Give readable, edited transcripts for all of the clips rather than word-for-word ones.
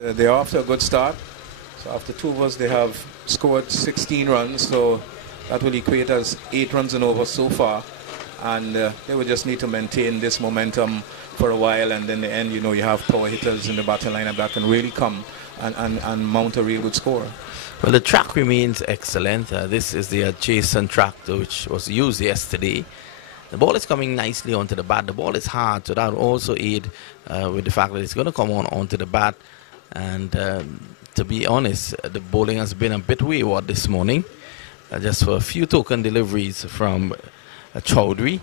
They're off to a good start. So after 2 overs, they have scored 16 runs. So that will equate as 8 runs and over so far. And they will just need to maintain this momentum for a while. And then in the end, you know, you have power hitters in the batting lineup that can really come and mount a real good score. Well, the track remains excellent. This is the adjacent track which was used yesterday. The ball is coming nicely onto the bat. The ball is hard, so that will also aid with the fact that it's going to come onto the bat. And to be honest, the bowling has been a bit wayward this morning. Just for a few token deliveries from Chowdhury.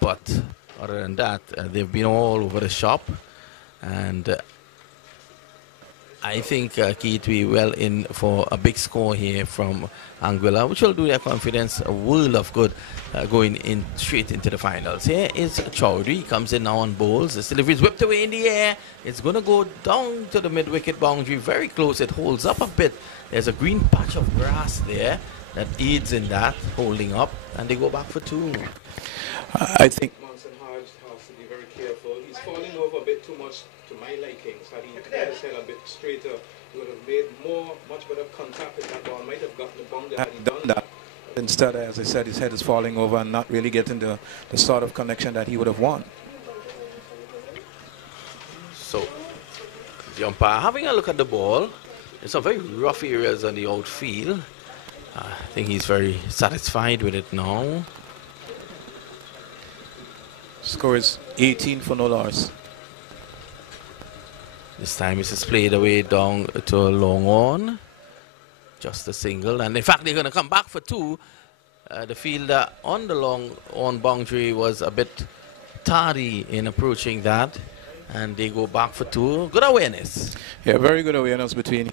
But other than that, they've been all over the shop. And I think Keith will be well in for a big score here from Anguilla, which will do their confidence a world of good going in straight into the finals. Here is Chowdhury. He comes in now on bowls. The delivery is whipped away in the air. It's going to go down to the mid-wicket boundary. Very close. It holds up a bit. There's a green patch of grass there that aids in that, holding up. And they go back for 2. I think Marten has to be very careful. He's falling over a bit too much to my likings. Had he held his head a bit straighter, he would have made much better contact with that ball. Might have gotten the boundary had he done that. Instead, as I said, his head is falling over and not really getting the sort of connection that he would have won. So, the umpire having a look at the ball. There's some very rough areas on the outfield. I think he's very satisfied with it now. Score is 18 for no loss. This time it's just played away down to a long on. Just a single. And in fact, they're going to come back for 2. The fielder on the long on boundary was a bit tardy in approaching that. And they go back for 2. Good awareness. Yeah, very good awareness between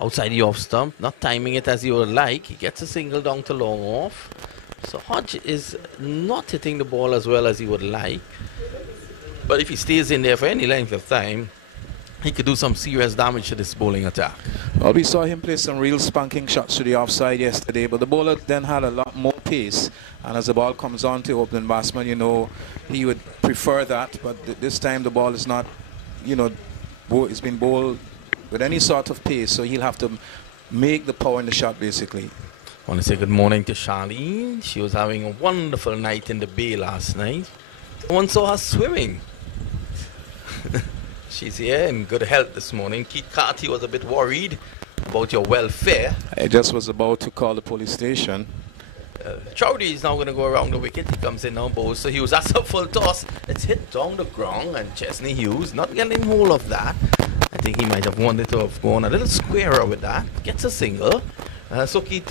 outside the off stump, not timing it as he would like. He gets a single down to long off. So Hodge is not hitting the ball as well as he would like. But if he stays in there for any length of time, he could do some serious damage to this bowling attack. Well, we saw him play some real spanking shots to the offside yesterday, but the bowler then had a lot more pace. And as the ball comes on to opening batsman, you know, he would prefer that. But this time the ball is not, you know, it's been bowled with any sort of pace, so he'll have to make the power in the shot, basically. I want to say good morning to Charlene. She was having a wonderful night in the bay last night. One saw her swimming. She's here in good health this morning. Keith Carty was a bit worried about your welfare. I just was about to call the police station. Chowdhury is now going to go around the wicket. He comes in now, bows. So Hughes, that's a full toss. It's hit down the ground, and Chesney Hughes not getting hold of that. I think he might have wanted to have gone a little squarer with that. Gets a single. So Keith,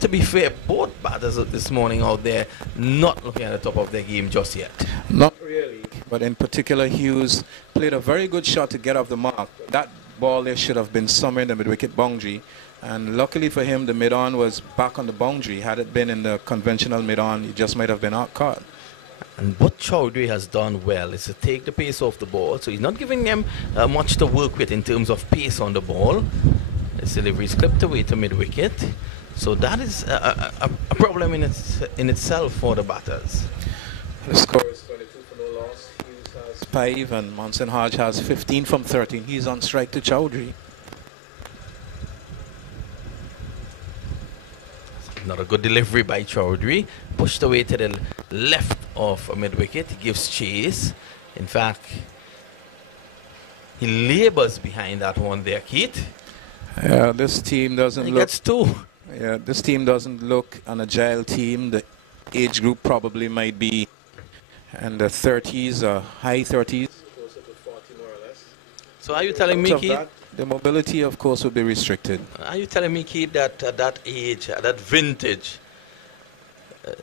to be fair, both batters this morning out there not looking at the top of their game just yet. Not really, but in particular Hughes played a very good shot to get off the mark. That ball there should have been somewhere in the mid-wicket boundary, and luckily for him the mid-on was back on the boundary. Had it been in the conventional mid-on, he just might have been out caught. And what Chowdhury has done well is to take the pace off the ball, so he's not giving them much to work with in terms of pace on the ball. His delivery is clipped away to mid-wicket, so that is a problem in itself for the batters. The score is 22 for no loss. Hughes has 5 and Monson Hodge has 15 from 13. He's on strike to Chowdhury. Not a good delivery by Chowdhury. Pushed away to the left of mid-wicket. He gives chase. In fact, he labors behind that one there, Keith. Yeah, this team doesn't he look... gets 2. Yeah, this team doesn't look an agile team. The age group probably might be in the 30s or high 30s. Closer to 40 more or less. So are you telling me, Keith? The mobility, of course, would be restricted. Are you telling me, Keith, that at that age, at that vintage,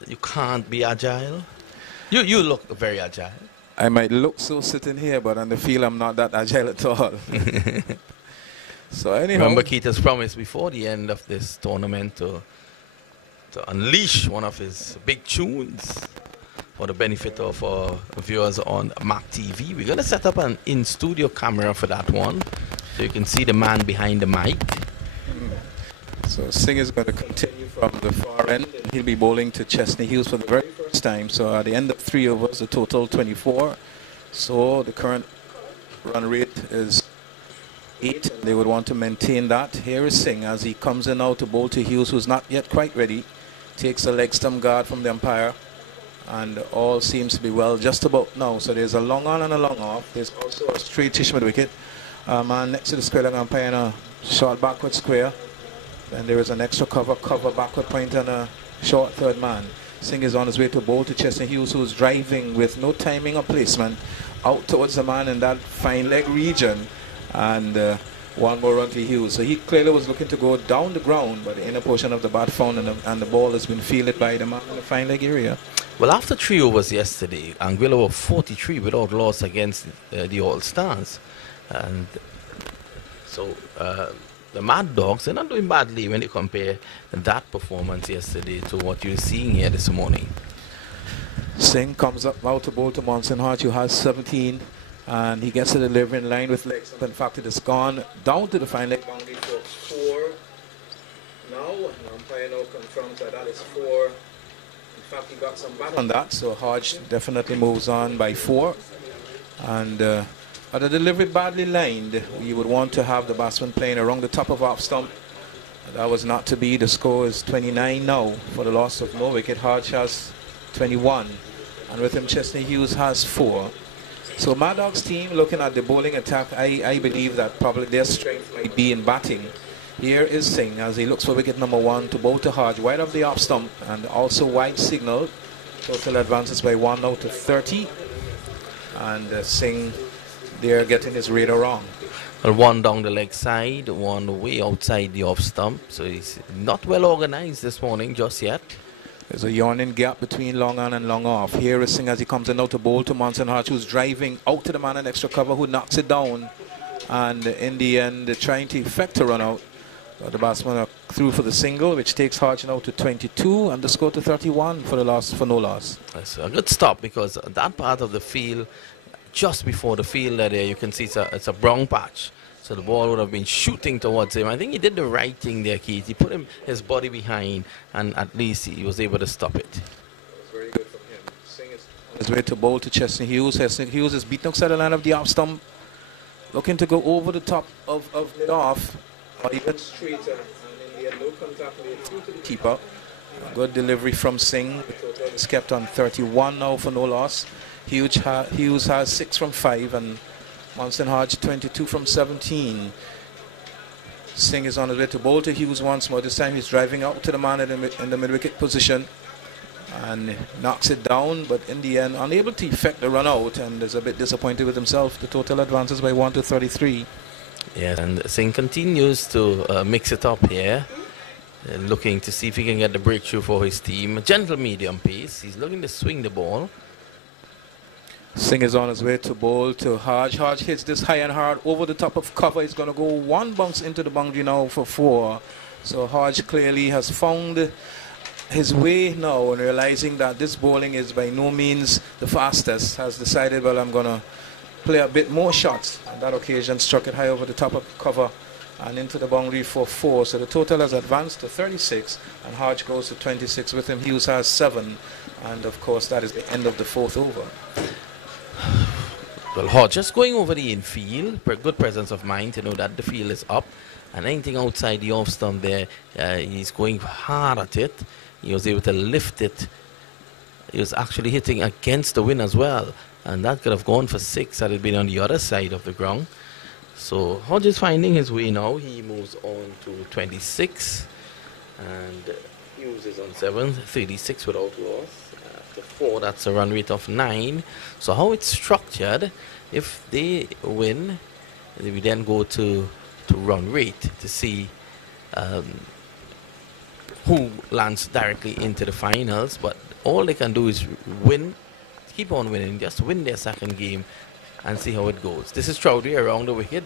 you can't be agile? You look very agile. I might look so sitting here, but on the field, I'm not that agile at all. So anyhow, remember, Keith has promised before the end of this tournament to unleash one of his big tunes for the benefit of our viewers on Mac TV. We're going to set up an in-studio camera for that one, so you can see the man behind the mic. So Singh is going to continue from the far end, and he'll be bowling to Chesney Hughes for the very first time. So at the end of 3 overs, the total 24. So the current run rate is 8, and they would want to maintain that. Here is Singh as he comes in now to bowl to Hughes, who's not yet quite ready. Takes a leg stump guard from the umpire, and all seems to be well just about now. So there's a long on and a long off. There's also a straight-ish mid wicket. Man next to the square leg umpire in a short backward square. Then there is an extra cover backward point and a short third man. Singh is on his way to bowl to Chesney Hughes, who's driving with no timing or placement out towards the man in that fine leg region, and one more run to Hughes. So he clearly was looking to go down the ground, but the inner portion of the bat found, and the ball has been fielded by the man in the fine leg area. Well, after 3 overs yesterday, Anguilla were 43 without loss against the All-Stars. And so the Mad Dogs, they're not doing badly when you compare that performance yesterday to what you're seeing here this morning. Singh comes up now to bowl to Monson Hart, who has 17, and he gets the delivery in line with legs. In fact, it has gone down to the fine leg boundary for 4 now, and umpire now confirms that is 4. In fact, he got some back on that, so Hodge definitely moves on by 4. And the delivery badly lined, you would want to have the batsman playing around the top of off stump. That was not to be. The score is 29 now for the loss of no wicket. Hodge has 21, and with him Chesney Hughes has 4. So Mad Dogs team, looking at the bowling attack, I believe that probably their strength might be in batting. Here is Singh as he looks for wicket number 1 to bowl to Hodge, wide of the off stump, and also wide signal. Total advances by 1 now to 30, and Singh there getting his radar wrong. Well, one down the leg side, one way outside the off stump, so he's not well organized this morning just yet. There's a yawning gap between long on and long off. Here is Singh as he comes in now to bowl to Monson Hart, who's driving out to the man in extra cover, who knocks it down, and in the end trying to effect a run out. The batsmen are through for the single, which takes Hodge now to 22 and the score to 31 for no loss. That's a good stop, because that part of the field, just before the fielder there, you can see it's a brown patch. So the ball would have been shooting towards him. I think he did the right thing there, Keith. He put his body behind, and at least he was able to stop it. That was very good from him. Singh is on his way to bowl to Chesney Hughes. Chesney Hughes is beaten outside the line of the off stump, looking to go over the top of mid-off, or even straighter, and in the end, no contact made through to the keeper. Good delivery from Singh. The total is kept on 31 now for no loss. Hughes has 6 from 5, and Monson Hodge 22 from 17. Singh is on his way to bowl to Hughes once more. This time he's driving out to the man in the mid-wicket position and knocks it down, but in the end unable to effect the run out, and is a bit disappointed with himself. The total advances by 1 to 33. Yes, and Singh continues to mix it up here, looking to see if he can get the breakthrough for his team. A gentle medium pace. He's looking to swing the ball. Singh is on his way to bowl to Hodge. Hodge hits this high and hard over the top of cover. He's going to go 1 bounce into the boundary now for 4. So Hodge clearly has found his way now, and realizing that this bowling is by no means the fastest, has decided, well, I'm going to play a bit more shots. On that occasion, struck it high over the top of cover and into the boundary for 4. So the total has advanced to 36, and Hodge goes to 26. With him, Hughes has 7, and of course that is the end of the 4th over. Well, Hodge just going over the infield, good presence of mind to know that the field is up, and anything outside the off stump there, he's going hard at it. He was able to lift it. He was actually hitting against the wind as well, and that could have gone for 6 had it been on the other side of the ground. So Hodge is finding his way now. He moves on to 26, and Hughes is on 7, 36 without loss. 4, that's a run rate of 9. So how it's structured, if they win, we then go to run rate to see who lands directly into the finals. But all they can do is win, keep on winning, just win their second game and see how it goes. This is Chowdhury around the wicket.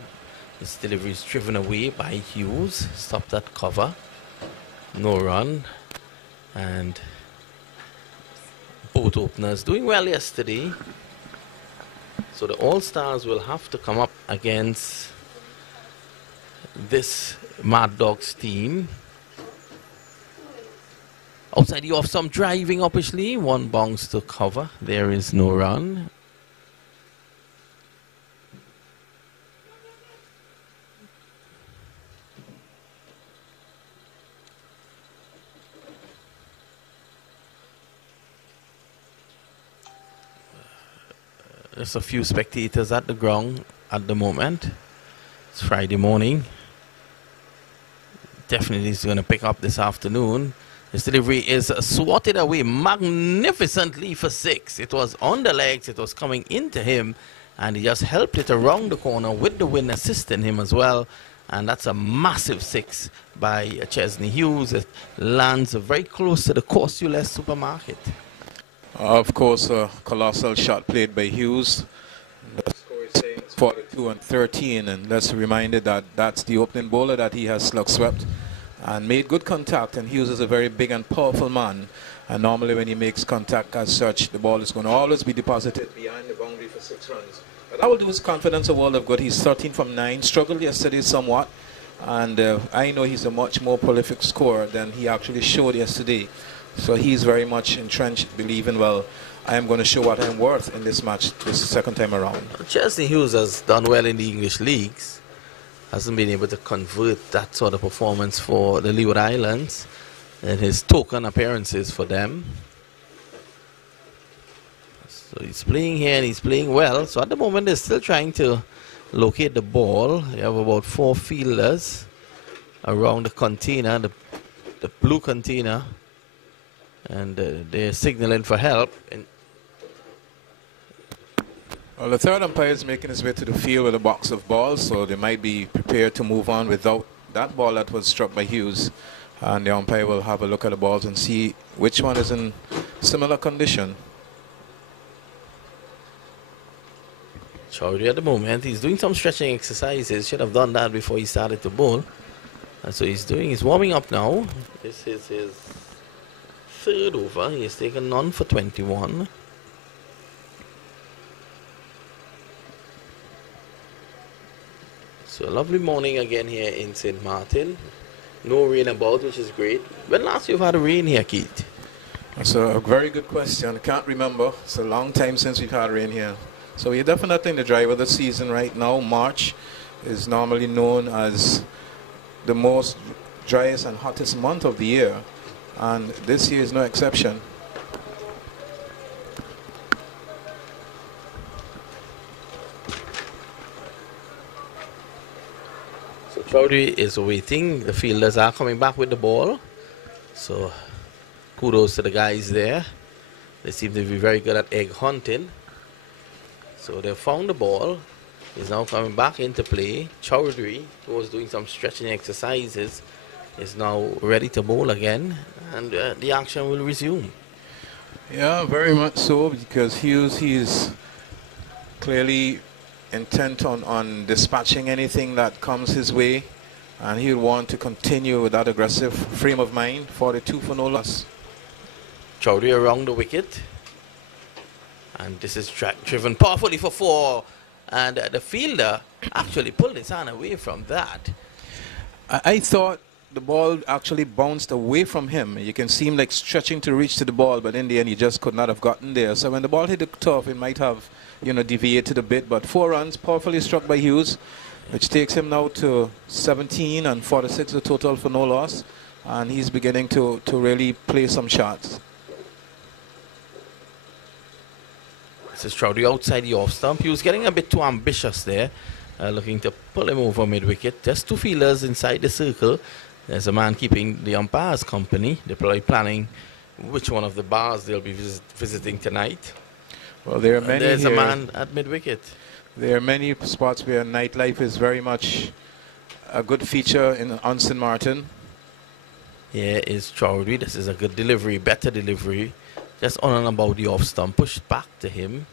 This delivery is driven away by Hughes. Stop that cover. No run. And both openers doing well yesterday. So the All-Stars will have to come up against this Mad Dogs team Outside the off stump, driving uppishly. One bounce to cover. There is no run. There's a few spectators at the ground at the moment. It's Friday morning. Definitely is going to pick up this afternoon. This delivery is swatted away magnificently for 6. It was on the legs. It was coming into him. And he just helped it around the corner with the wind assisting him as well. And that's a massive 6 by Chesney Hughes. It lands very close to the Corsuless supermarket. Of course, a colossal shot played by Hughes. The score is saying it's 42 and 13, and let's be reminded that that's the opening bowler that he has slug swept and made good contact. And Hughes is a very big and powerful man, and normally when he makes contact as such, the ball is going to always be deposited behind the boundary for 6 runs. But that will do his confidence a world of good. He's 13 from 9, struggled yesterday somewhat, and I know he's a much more prolific scorer than he actually showed yesterday. So he's very much entrenched, believing, well, I am going to show what I'm worth in this match this second time around. Chesney Hughes has done well in the English leagues. Hasn't been able to convert that sort of performance for the Leeward Islands in his token appearances for them. So he's playing here and he's playing well. So at the moment they're still trying to locate the ball. They have about 4 fielders around the container, the blue container. And they're signaling for help. Well, the third umpire is making his way to the field with a box of balls, so they might be prepared to move on without that ball that was struck by Hughes. And the umpire will have a look at the balls and see which one is in similar condition. Chowdhury at the moment, he's doing some stretching exercises. Should have done that before he started to bowl. And so he's warming up now. This is his 3rd over. He has taken none for 21. So a lovely morning again here in St. Martin. No rain about, which is great. When last you've had a rain here, Keith? That's a very good question. I can't remember. It's a long time since we've had rain here. So we're definitely in the drive of the season right now. March is normally known as the most driest and hottest month of the year. And this year is no exception. So Chowdhury is waiting. The fielders are coming back with the ball. So kudos to the guys there. They seem to be very good at egg hunting. So they found the ball. He's now coming back into play. Chowdhury, who was doing some stretching exercises, is now ready to bowl again, and the action will resume. Yeah, very much so, because Hughes, he's clearly intent on dispatching anything that comes his way, and he'll want to continue with that aggressive frame of mind. 42 for no loss. Chowdhury around the wicket, and this is driven powerfully for 4, and the fielder actually pulled his hand away from that. I thought the ball actually bounced away from him. You can see him like stretching to reach to the ball, but in the end he just could not have gotten there. So when the ball hit the turf, it might have, deviated a bit. But 4 runs powerfully struck by Hughes, which takes him now to 17 and 46 the total for no loss. And he's beginning to really play some shots. This is Chowdhury outside the off stump. He was getting a bit too ambitious there, looking to pull him over mid-wicket. Just 2 fielders inside the circle. There's a man keeping the umpires company. They're probably planning which one of the bars they'll be visiting tonight. Well, there are many. There's a man at mid-wicket. There are many spots where nightlife is very much a good feature on St. Martin. Here is Chowdhury. This is a good delivery, better delivery. Just on and about the off stump, pushed back to him.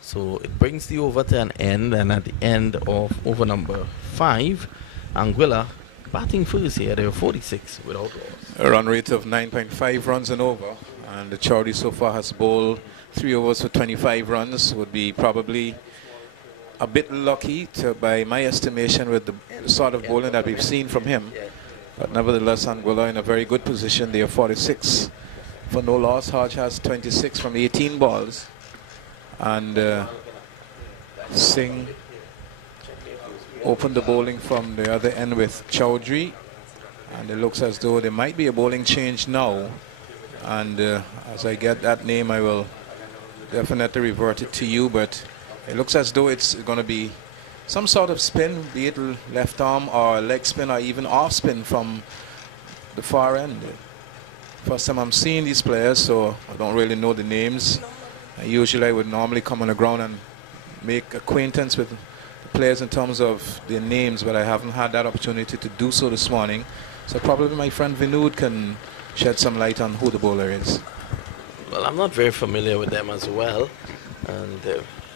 So it brings the over to an end, and at the end of over number 5, Anguilla batting first here. They were 46 without loss. A run rate of 9.5 runs and over, and the Chowdhury so far has bowled 3 overs for 25 runs. Would be probably a bit lucky by my estimation with the sort of bowling that we've seen from him. But nevertheless, Anguilla in a very good position. They are 46 for no loss. Hodge has 26 from 18 balls. And Singh opened the bowling from the other end with Chowdhury. And it looks as though there might be a bowling change now. And as I get that name, I will definitely revert it to you. But it looks as though it's going to be some sort of spin, be it left arm or leg spin or even off spin from the far end. First time I'm seeing these players, so I don't really know the names. Usually I would normally come on the ground and make acquaintance with the players in terms of their names, but I haven't had that opportunity to do so this morning. So probably my friend Vinod can shed some light on who the bowler is. Well, I'm not very familiar with them as well. And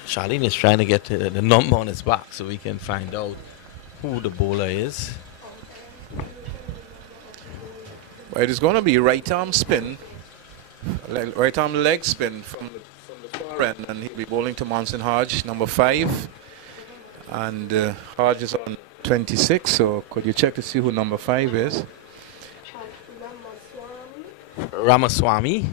Charlene is trying to get the number on his back so we can find out who the bowler is. Well, it is going to be right arm spin, right arm leg spin from the far end, and he'll be bowling to Maarten Hodge, number 5. And Hodge is on 26, so could you check to see who number 5 is? Ramaswamy.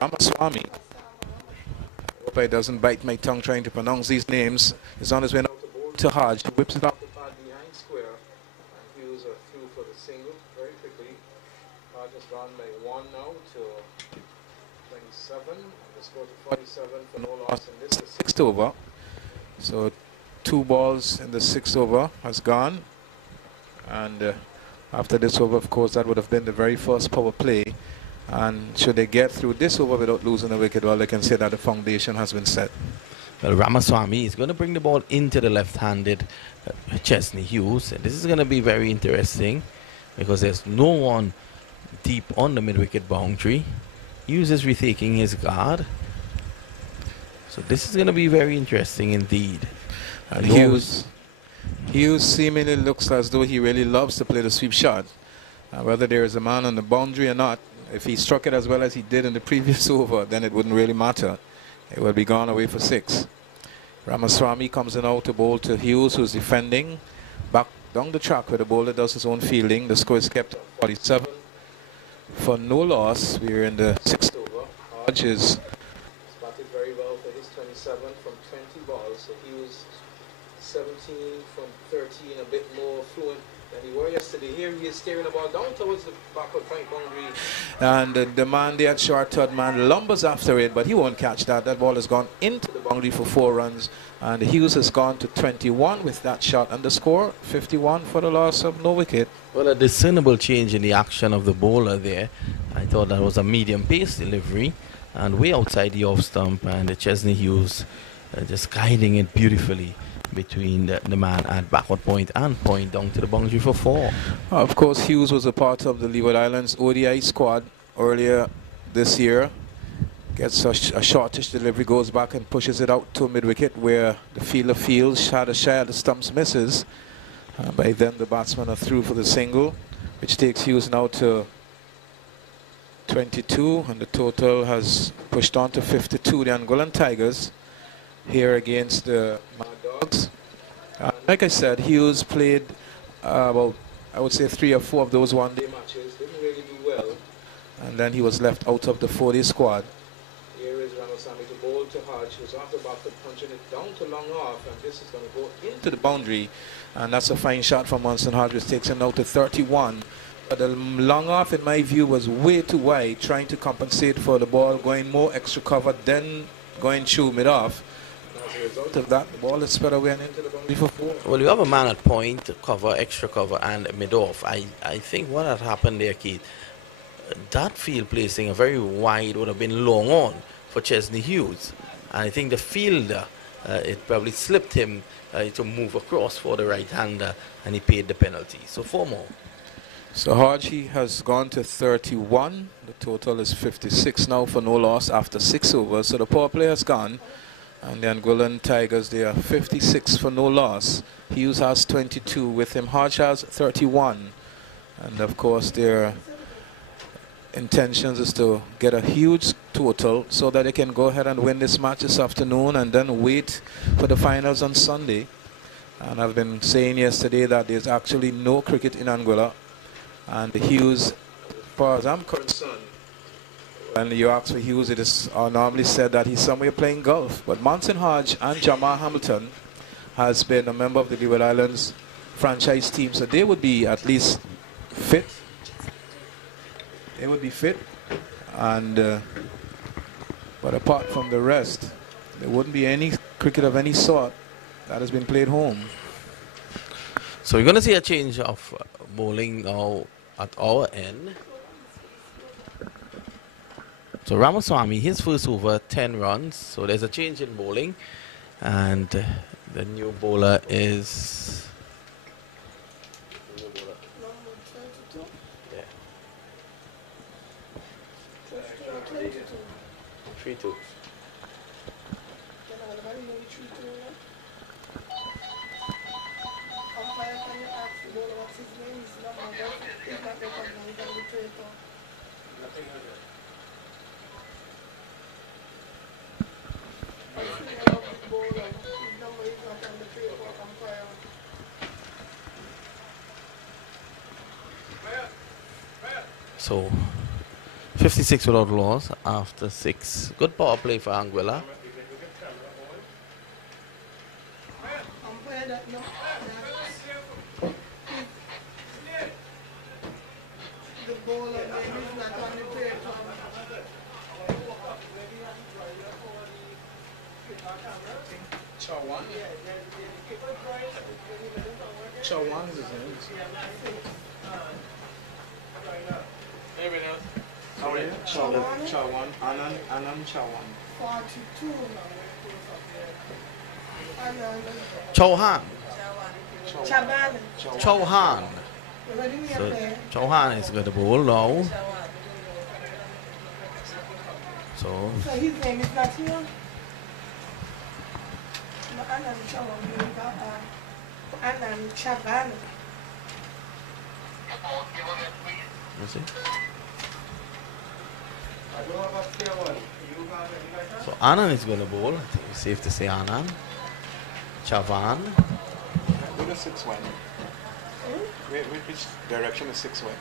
Ramaswamy. I hope I doesn't bite my tongue trying to pronounce these names. He's on his way now to bowl to Hodge. He whips it up the pad behind square. And Hughes are through for the single very quickly. Hodge has gone by 1 now to 27. And the score to 47 for no loss. And this is the 6th over. So 2 balls in the 6th over has gone. And after this over, of course, that would have been the very first power play. And should they get through this over without losing a wicket, well, they can say that the foundation has been set. Well, Ramaswamy is going to bring the ball into the left-handed Chesney Hughes. This is going to be very interesting because there's no one deep on the mid-wicket boundary. Hughes is retaking his guard. So this is going to be very interesting indeed. And Hughes seemingly looks as though he really loves to play the sweep shot. Whether there is a man on the boundary or not, if he struck it as well as he did in the previous over, then it wouldn't really matter. It would be gone away for 6. Ramaswamy comes in out to bowl to Hughes, who's defending. Back down the track where the bowler does his own fielding. The score is kept at 47. For no loss, we're in the 6th over. Hodge is batted very well for his 27 from 20 balls. So Hughes 17 from 13, a bit more fluent than he were yesterday. Here he is steering the ball down towards the backward point boundary. And the man there at short third man lumbers after it, but he won't catch that. That ball has gone into the boundary for 4 runs. And Hughes has gone to 21 with that shot. And the score, 51 for the loss of no wicket. Well, a discernible change in the action of the bowler there. I thought that was a medium pace delivery. And way outside the off stump. And the Chesney Hughes just guiding it beautifully between the man at backward point and point down to the boundary for 4. Of course, Hughes was a part of the Leeward Islands ODI squad earlier this year. Gets a shortish delivery, goes back and pushes it out to mid-wicket where the fielder fields, had a shot, the stumps misses. By then the batsmen are through for the single, which takes Hughes now to 22, and the total has pushed on to 52. The Angolan Tigers here against the Mad Dogs. Like I said, Hughes played about, I would say, 3 or 4 of those one-day matches. Didn't really do well. And then he was left out of the 4-day squad. Here is Ramaswamy to bowl to Hodge, who's off the back foot, punching it down to long off. And this is going to go into the boundary. And that's a fine shot from Maarten Hodge, which takes him now to 31. But the long off, in my view, was way too wide, trying to compensate for the ball going more extra cover, then going through mid-off. As a result of that, the ball is spread away and into the boundary for 4. Well, you have a man at point, cover, extra cover, and mid-off. I think what had happened there, Keith, that field placing a very wide would have been long on for Chesney Hughes. And I think the fielder, it probably slipped him to move across for the right-hander, and he paid the penalty. So 4 more. So Hodge has gone to 31. The total is 56 now for no loss after 6 overs. So the power play has gone. And the Angolan Tigers, they are 56 for no loss. Hughes has 22. With him, Hodge has 31. And of course, their intentions is to get a huge total so that they can go ahead and win this match this afternoon and then wait for the finals on Sunday. And I've been saying yesterday that there's actually no cricket in Angola. And Hughes, as far as I'm concerned, When you ask for Hughes, it is normally said that he's somewhere playing golf. But Monson Hodge and Jamal Hamilton has been a member of the Leeward Islands franchise team, so they would be at least fit. They would be fit, and but apart from the rest, there wouldn't be any cricket of any sort that has been played home. So we're going to see a change of bowling now at our end. So Ramaswamy, his first over, 10 runs. So there's a change in bowling, and the new bowler is... Yeah. 3-2. So 56 without loss after 6. Good power play for Anguilla. Chawan is his name. Sorry, Chawan. Anand Chawan. 42. Chauhan. Chaban. Chauhan. So Chauhan is going to bowl now. So his name is not here? No, Anand Chawan. Anand Chaban. let's see. So Anand is going to bowl. I think it's safe to say Anand. Chavan. Where the 6 went? Which direction the 6 went?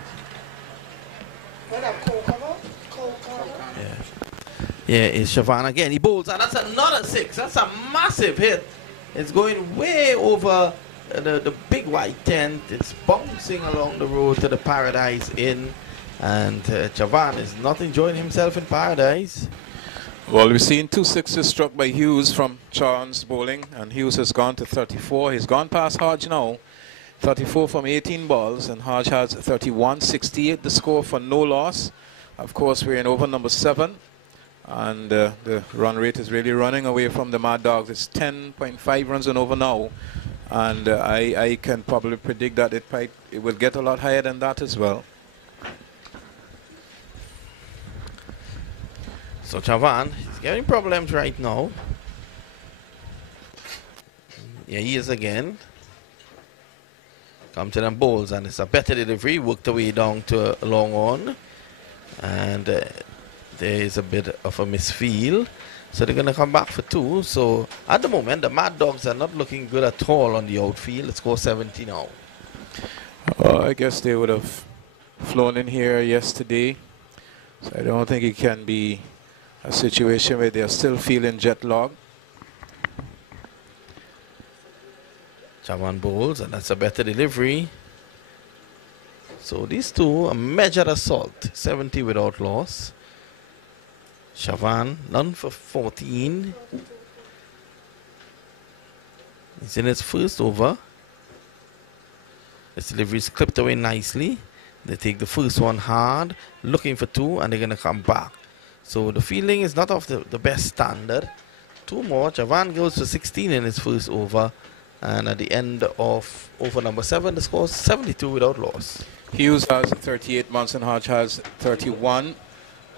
Yeah. Yeah, it's Chavan again. He bowls, and that's another 6. That's a massive hit. It's going way over the big white tent. It's bouncing along the road to the Paradise Inn. And Chavan is not enjoying himself in Paradise. Well, we've seen 2 sixes struck by Hughes from Chawan's bowling, and Hughes has gone to 34. He's gone past Hodge now. 34 from 18 balls, and Hodge has 31. 68 the score for no loss. Of course, we're in over number 7, and the run rate is really running away from the Mad Dogs. It's 10.5 runs and over now, and I can probably predict that it will get a lot higher than that as well. So Chavan is getting problems right now. Yeah, he is again. Come to them bowls, and it's a better delivery. Worked the way down to a long on. And there is a bit of a misfeel. So they're going to come back for 2. So at the moment, the Mad Dogs are not looking good at all on the outfield. Let's go 70 now. I guess they would have flown in here yesterday. So I don't think it can be a situation where they are still feeling jet lag. Chavan bowls, and that's a better delivery. So these two, a measured assault. 70 without loss. Chavan, none for 14. He's in his first over. This delivery is clipped away nicely. They take the first one hard, looking for 2, and they're going to come back. So the fielding is not of the best standard. 2 more. Chavan goes for 16 in his first over. And at the end of over number 7, the score is 72 without loss. Hughes has 38, Monson Hodge has 31.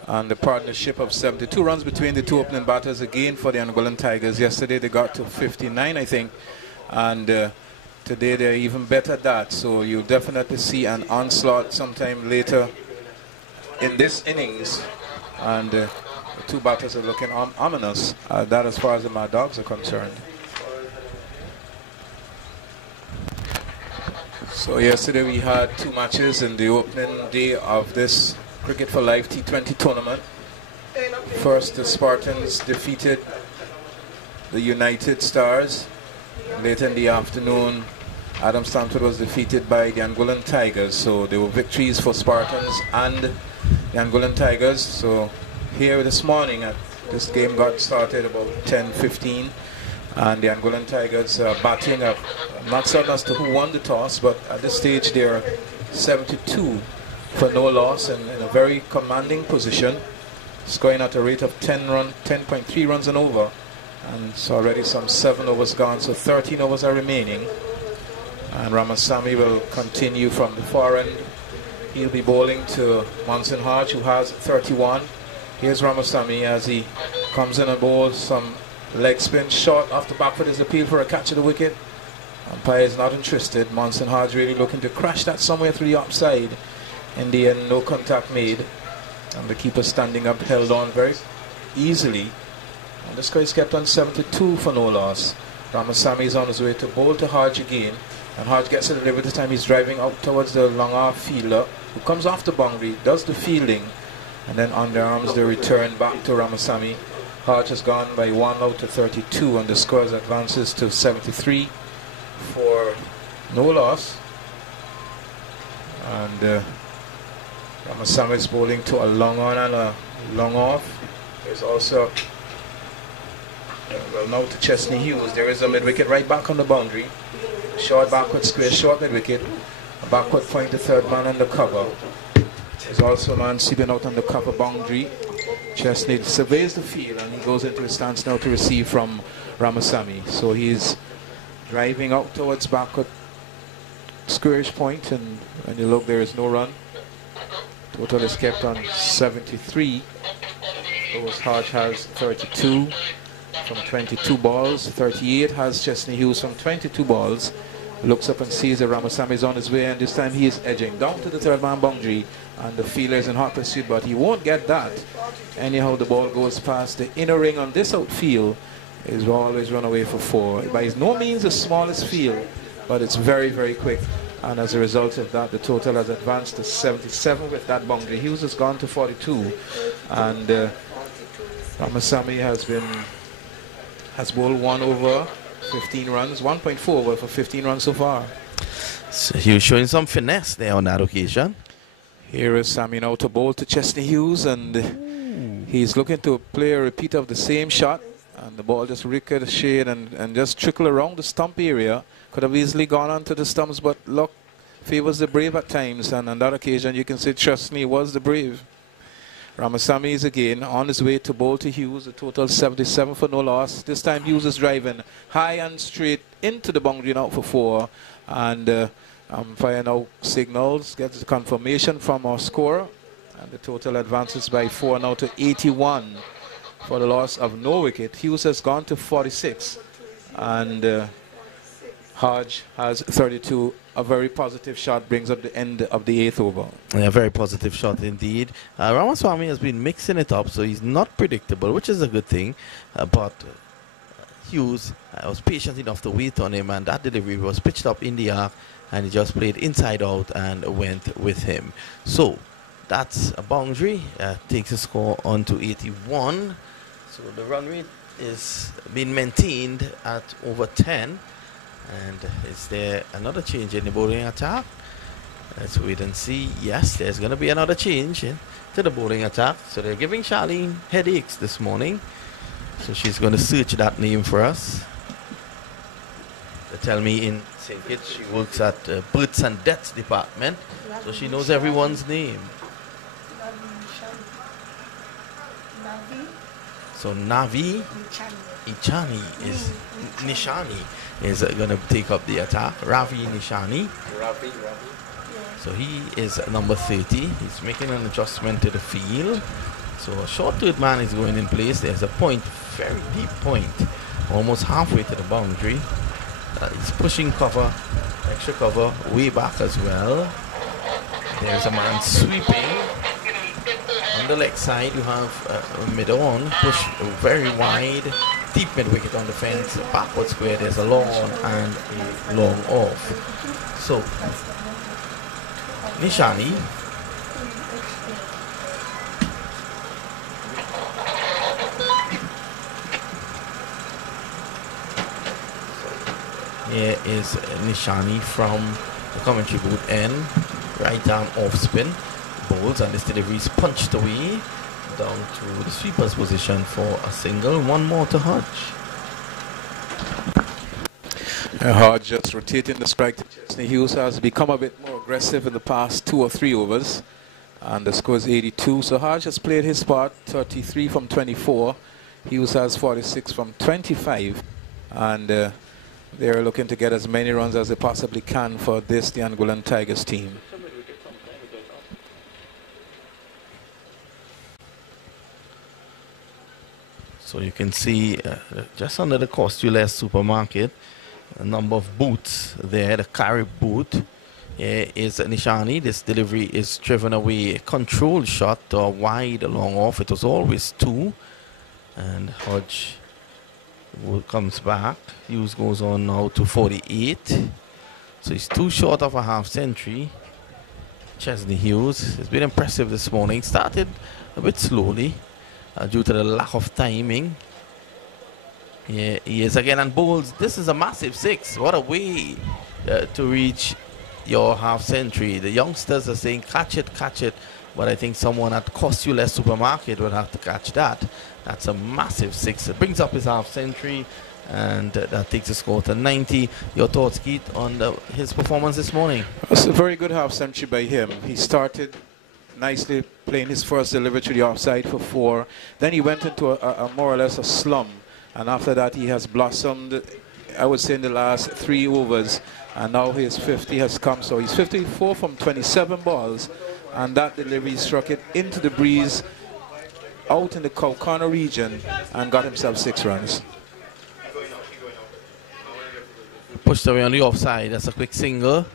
And the partnership of 72 runs between the 2 opening batters again for the Angolan Tigers. Yesterday they got to 59, I think. And today they're even better at that. So you'll definitely see an onslaught sometime later in this innings. And the 2 batters are looking ominous. That as far as the Mad Dogs are concerned. So yesterday we had 2 matches in the opening day of this Cricket4Life T20 tournament. First, the Spartans defeated the United Stars. Later in the afternoon, Adam Stanford was defeated by the Angolan Tigers. So there were victories for Spartans and the Angolan Tigers. So here this morning, this game got started about 10:15, and the Angolan Tigers are batting up. I'm not certain as to who won the toss, but at this stage they are 72 for no loss and in a very commanding position, scoring at a rate of 10.3 runs and over. And it's already some 7 overs gone, so 13 overs are remaining. And Ramasamy will continue from the far end. He'll be bowling to Monson Hodge, who has 31. Here's Ramasamy as he comes in and bowls some leg spin short off the back foot. His appeal for a catch of the wicket. Umpire is not interested. Monson Hodge really looking to crash that somewhere through the upside. In the end, no contact made. And the keeper standing up held on very easily. And the score is kept on 72 for no loss. Ramasamy is on his way to bowl to Hodge again. And Hodge gets it delivered this time. He's driving out towards the long off fielder, who comes off the boundary, does the fielding, and then underarms the return back to Ramasamy. Hodge has gone by 1 out to 32, and the score advances to 73 for no loss. And Ramasamy is bowling to a long on and a long off. There's also well, now to Chesney Hughes. There is a mid-wicket right back on the boundary. Short backward square, short mid-wicket. A backward point, the third man on the cover. There's also a man sleeping out on the cover boundary. Chesney surveys the field and he goes into his stance now to receive from Ramasamy. So he's driving out towards backward squarish point, and when you look, there is no run. Total is kept on 73. Hodge has 32 from 22 balls. 38 has Chesney Hughes from 22 balls. Looks up and sees that Ramasamy is on his way, and this time he is edging down to the third man boundary, and the fielder is in hot pursuit, but he won't get that. Anyhow, the ball goes past the inner ring on this outfield. Is always run away for 4. By no means the smallest field, but it's very, very quick. And as a result of that, the total has advanced to 77 with that boundary. Hughes has gone to 42, and Ramasamy has bowled 1 over 15 runs, 1.4 over for 15 runs so far. So he was showing some finesse there on that occasion. Here is Sammy now to bowl to Chesney Hughes, and he's looking to play a repeat of the same shot, and the ball just ricocheted and just trickled around the stump area. Could have easily gone onto the stumps, but luck favors the brave at times, and on that occasion you can say Chesney was the brave. Ramasamy is again on his way to bowl to Hughes, a total 77 for no loss. This time Hughes is driving high and straight into the boundary and out for 4, and umpire now signals, gets the confirmation from our scorer, and the total advances by 4 now to 81 for the loss of no wicket. Hughes has gone to 46, and Hodge has 32. A very positive shot brings up the end of the 8th over. Yeah, very positive shot indeed. Ramasamy has been mixing it up, so he's not predictable, which is a good thing. But Hughes was patient enough to wait on him, and that delivery was pitched up in the arc, and he just played inside out and went with him. So that's a boundary. Takes the score on to 81. So the run rate is being maintained at over 10. And is there another change in the bowling attack? Let's wait and see. Yes, there's going to be another change to the bowling attack. So they're giving Charlene headaches this morning. So she's going to search that name for us. They tell me in St. Kitts she works at Births and Deaths department. So she knows everyone's name. So Navi Ichani is Nishani is going to take up the attack. Ravi Nishani. Ravi. So he is number 30. He's making an adjustment to the field. So a short third man is going in place. There's a point, very deep point, almost halfway to the boundary. He's pushing cover, extra cover, way back as well. There's a man sweeping. On the leg side, you have mid-on, push very wide, deep mid-wicket on the fence, backward square, there's a long on and a long off. So, Nishani Here is Nishani from the commentary booth end. Right arm off spin. Bowls, and this delivery is punched away down to the sweeper's position for a single. One more to Hodge. Hodge just rotating the strike to Chesney Hughes has become a bit more aggressive in the past 2 or 3 overs. And the score is 82. So Hodge has played his part, 33 from 24. Hughes has 46 from 25. And they're looking to get as many runs as they possibly can for this, the Angolan Tigers team. So you can see just under the Costules supermarket, a number of booths there, the Carib booth. Here is Nishani. This delivery is driven away, a controlled shot wide along off. It was always 2. And Hodge comes back. Hughes goes on now to 48. So he's 2 short of a half century. Chesney Hughes has been impressive this morning. Started a bit slowly due to the lack of timing. Here he is again and bowls. This is a massive 6. What a way to reach your half century. The youngsters are saying catch it, but I think someone at Costules supermarket would have to catch that. That's a massive 6. It brings up his half century, and that takes the score to 90. Your thoughts, Keith, on his performance this morning? It's a very good half century by him. He started nicely playing his first delivery to the offside for 4. Then he went into a more or less a slump, and after that he has blossomed, I would say, in the last 3 overs. And now his 50 has come, so he's 54 from 27 balls, and that delivery struck it into the breeze out in the corner region and got himself 6 runs. Pushed away on the offside. That's a quick single.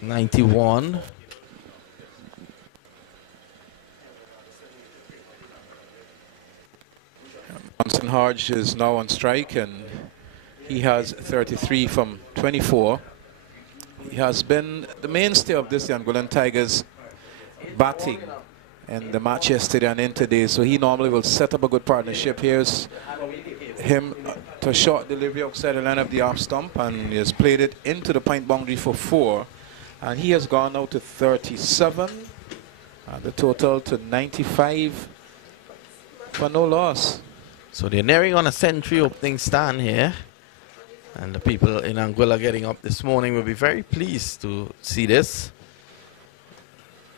91. Johnson Hodge is now on strike, and he has 33 from 24. He has been the mainstay of this, the Angolan Tigers, batting in the match yesterday and in today. So he normally will set up a good partnership. Here's him to a short delivery outside the line of the off stump, and he has played it into the point boundary for 4. And he has gone out to 37. And the total to 95 for no loss. So they're nearing on a century opening stand here. And the people in Anguilla getting up this morning will be very pleased to see this.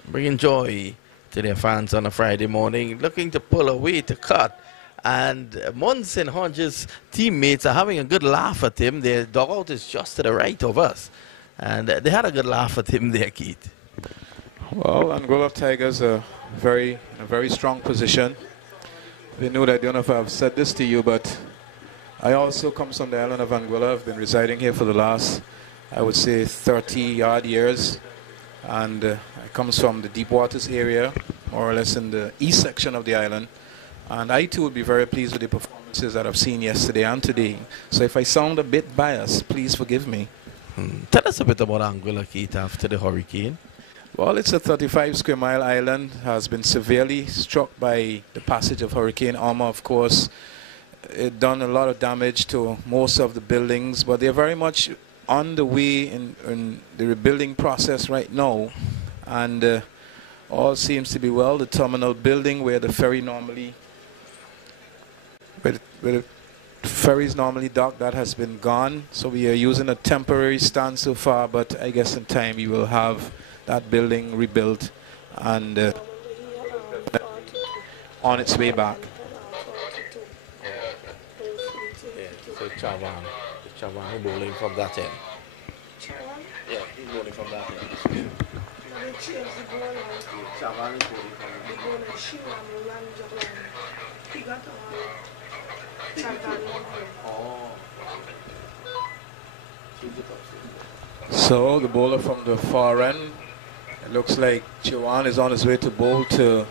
Bringing joy to their fans on a Friday morning, looking to pull away to cut. And Munson Hodge's teammates are having a good laugh at him. Their dugout is just to the right of us. And they had a good laugh at him there, Keith. Well, Angola Tigers are in a very strong position. We know that, I don't know if I've said this to you, but I also come from the island of Anguilla. I've been residing here for the last, I would say, 30-odd years. And I come from the deep waters area, more or less in the east section of the island. And I too would be very pleased with the performances that I've seen yesterday and today. So if I sound a bit biased, please forgive me. Tell us a bit about Anguilla, Keith, after the hurricane. Well, it's a 35 square mile island, has been severely struck by the passage of Hurricane Irma, of course. It done a lot of damage to most of the buildings, but they're very much on the way in the rebuilding process right now. And all seems to be well. The terminal building where the ferry normally, where the ferries normally dock, that has been gone. So we are using a temporary stand so far, but I guess in time we will have that building rebuilt and on its way back. So Chavan bowling from that end. Yeah, he's bowling from that end. Chavan is bowling So the bowler from the far end, it looks like Chavan is on his way to bowl to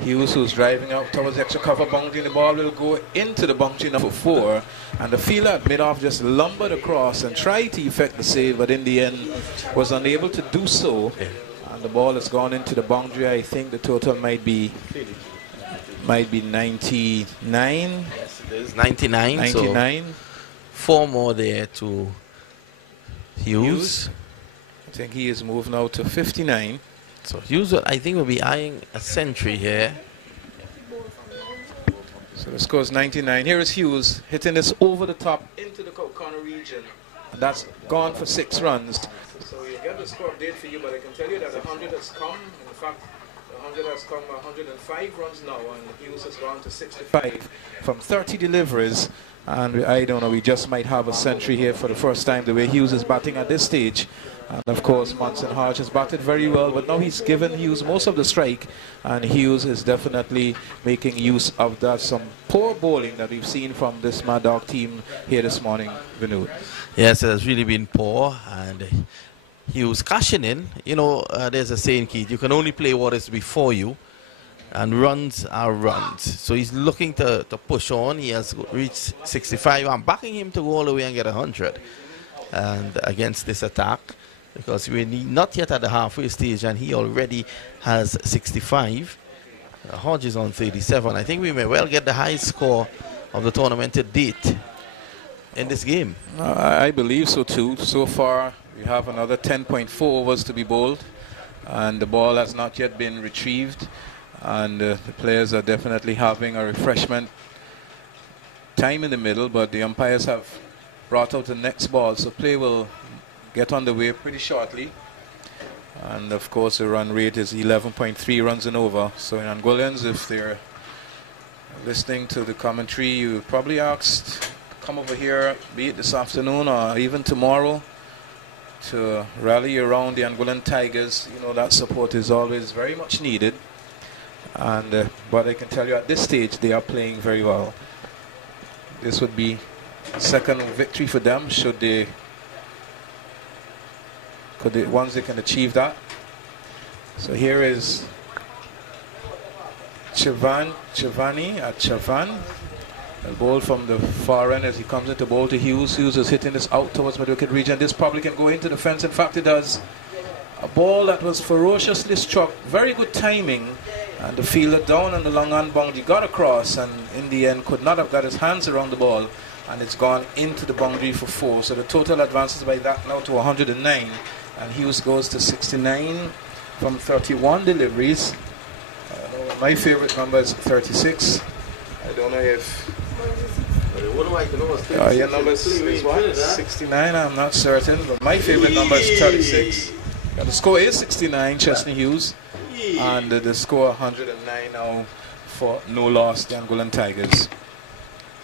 Hughes, who's driving out towards the extra cover boundary. The ball will go into the boundary number 4, and the fielder at mid-off just lumbered across and tried to effect the save, but in the end was unable to do so. And the ball has gone into the boundary. I think the total might be 99. Yes, it is 99. 99. So 4 more there to Hughes. I think he is moved now to 59. So Hughes, I think, will be eyeing a century here. So the score is 99. Here is Hughes hitting this over the top into the corner region. And that's gone for 6 runs. So you get the score update for you, but I can tell you that 100 has come. In fact, 100 has come 105 runs now, and Hughes has gone to 65 from 30 deliveries. And I don't know, we just might have a century here for the first time, the way Hughes is batting at this stage. And of course, Marten has batted very well, but now he's given Hughes most of the strike, and Hughes is definitely making use of that. Some poor bowling that we've seen from this Mad Dog team here this morning, Vinod. Yes, it has really been poor, and Hughes cashing in. You know, there's a saying, Keith, you can only play what is before you, and runs are runs. So he's looking to push on. He has reached 65. I'm backing him to go all the way and get 100 and against this attack, because we're not yet at the halfway stage, and he already has 65. Hodge is on 37. I think we may well get the highest score of the tournament to date in this game. I believe so too. So far, we have another 10.4 overs to be bowled, and the ball has not yet been retrieved, and the players are definitely having a refreshment time in the middle, but the umpires have brought out the next ball, so play will get underway pretty shortly. And of course the run rate is 11.3 runs and over. So in Angolans, if they're listening to the commentary, you probably asked come over here, be it this afternoon or even tomorrow, to rally around the Angolan Tigers. You know, that support is always very much needed, and but I can tell you at this stage they are playing very well. This would be second victory for them, should they once they can achieve that. So here is Chavani at Chavan. A ball from the far end as he comes into bowl to Hughes. Hughes is hitting this out towards mid-wicket region. This probably can go into the fence. In fact, it does. A ball that was ferociously struck. Very good timing. And the fielder down on the long on boundary got across, and in the end could not have got his hands around the ball. And it's gone into the boundary for 4. So the total advances by that now to 109. And Hughes goes to 69 from 31 deliveries. My favorite number is 36. I don't know if... your number is what? 69, I'm not certain. But my favorite number is 36. And the score is 69, Chesney Hughes. And the score 109 now for no loss, the Angolan Tigers.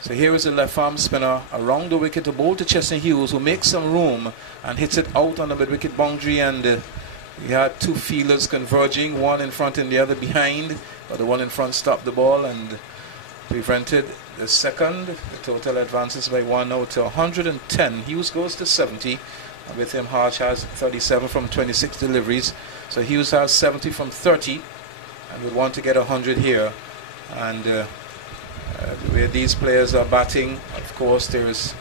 So here is a left arm spinner around the wicket to bowl to Chesney Hughes, who makes some room and hits it out on the mid-wicket boundary. And we had 2 fielders converging, one in front and the other behind. But the one in front stopped the ball and prevented the second. The total advances by 1 now to 110. Hughes goes to 70. And with him, Hodge has 37 from 26 deliveries. So Hughes has 70 from 30 and would want to get 100 here. And the way these players are batting, of course, there is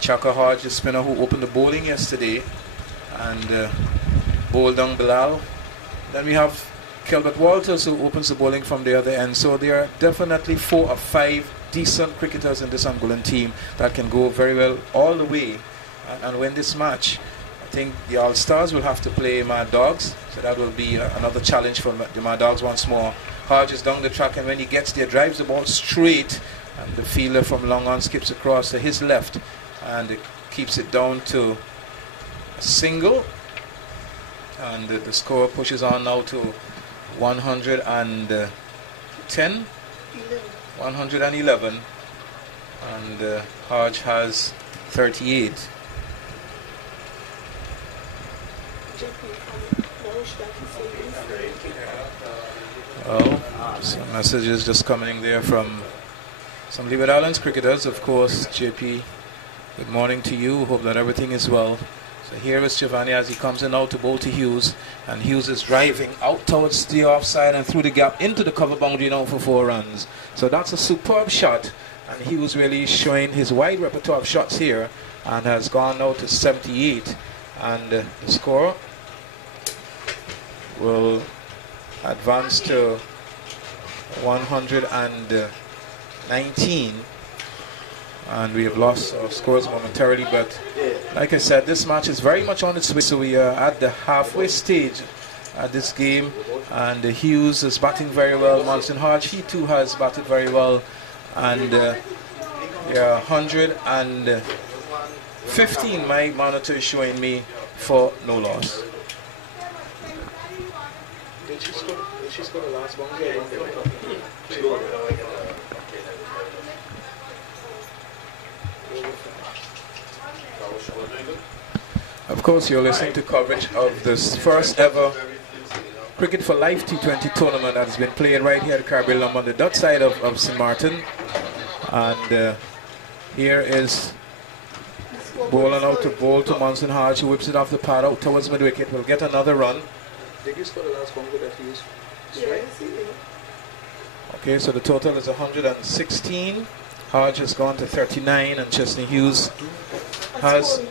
Chaka Hodge, the spinner who opened the bowling yesterday, and bowled down Bilal. Then we have Kelbert Walters, who opens the bowling from the other end. So there are definitely 4 or 5 decent cricketers in this Angolan team that can go very well all the way and win this match. I think the All-Stars will have to play Mad Dogs, so that will be another challenge for the Mad Dogs once more. Hodge is down the track, and when he gets there, drives the ball straight, and the fielder from long on skips across to his left and keeps it down to a single, and the score pushes on now to 110, 111, and Hodge has 38. Well, some messages just coming there from some Leeward Islands cricketers. Of course, JP, good morning to you. Hope that everything is well. So here is Giovanni as he comes in now to bowl to Hughes, and Hughes is driving out towards the offside and through the gap into the cover boundary now for 4 runs. So that's a superb shot, and Hughes really showing his wide repertoire of shots here, and has gone now to 78, and the score will advance to 119, and we have lost our scores momentarily, but like I said, this match is very much on its way. So we are at the halfway stage at this game, and Hughes is batting very well. Monson Hodge, he too has batted very well, and 115 my monitor is showing me for no loss. Did she score the last one? Of course, you're listening to coverage of this first ever Cricket for Life T20 tournament that has been played right here at Caribbean on the dot side of St. Martin. And here is bowling out to bowl to Monson Hodge, who whips it off the pad out towards mid wicket. Will get another run. Did you score the last one with that Hughes? Okay, so the total is 116. Hodge has gone to 39, and Chesney Hughes has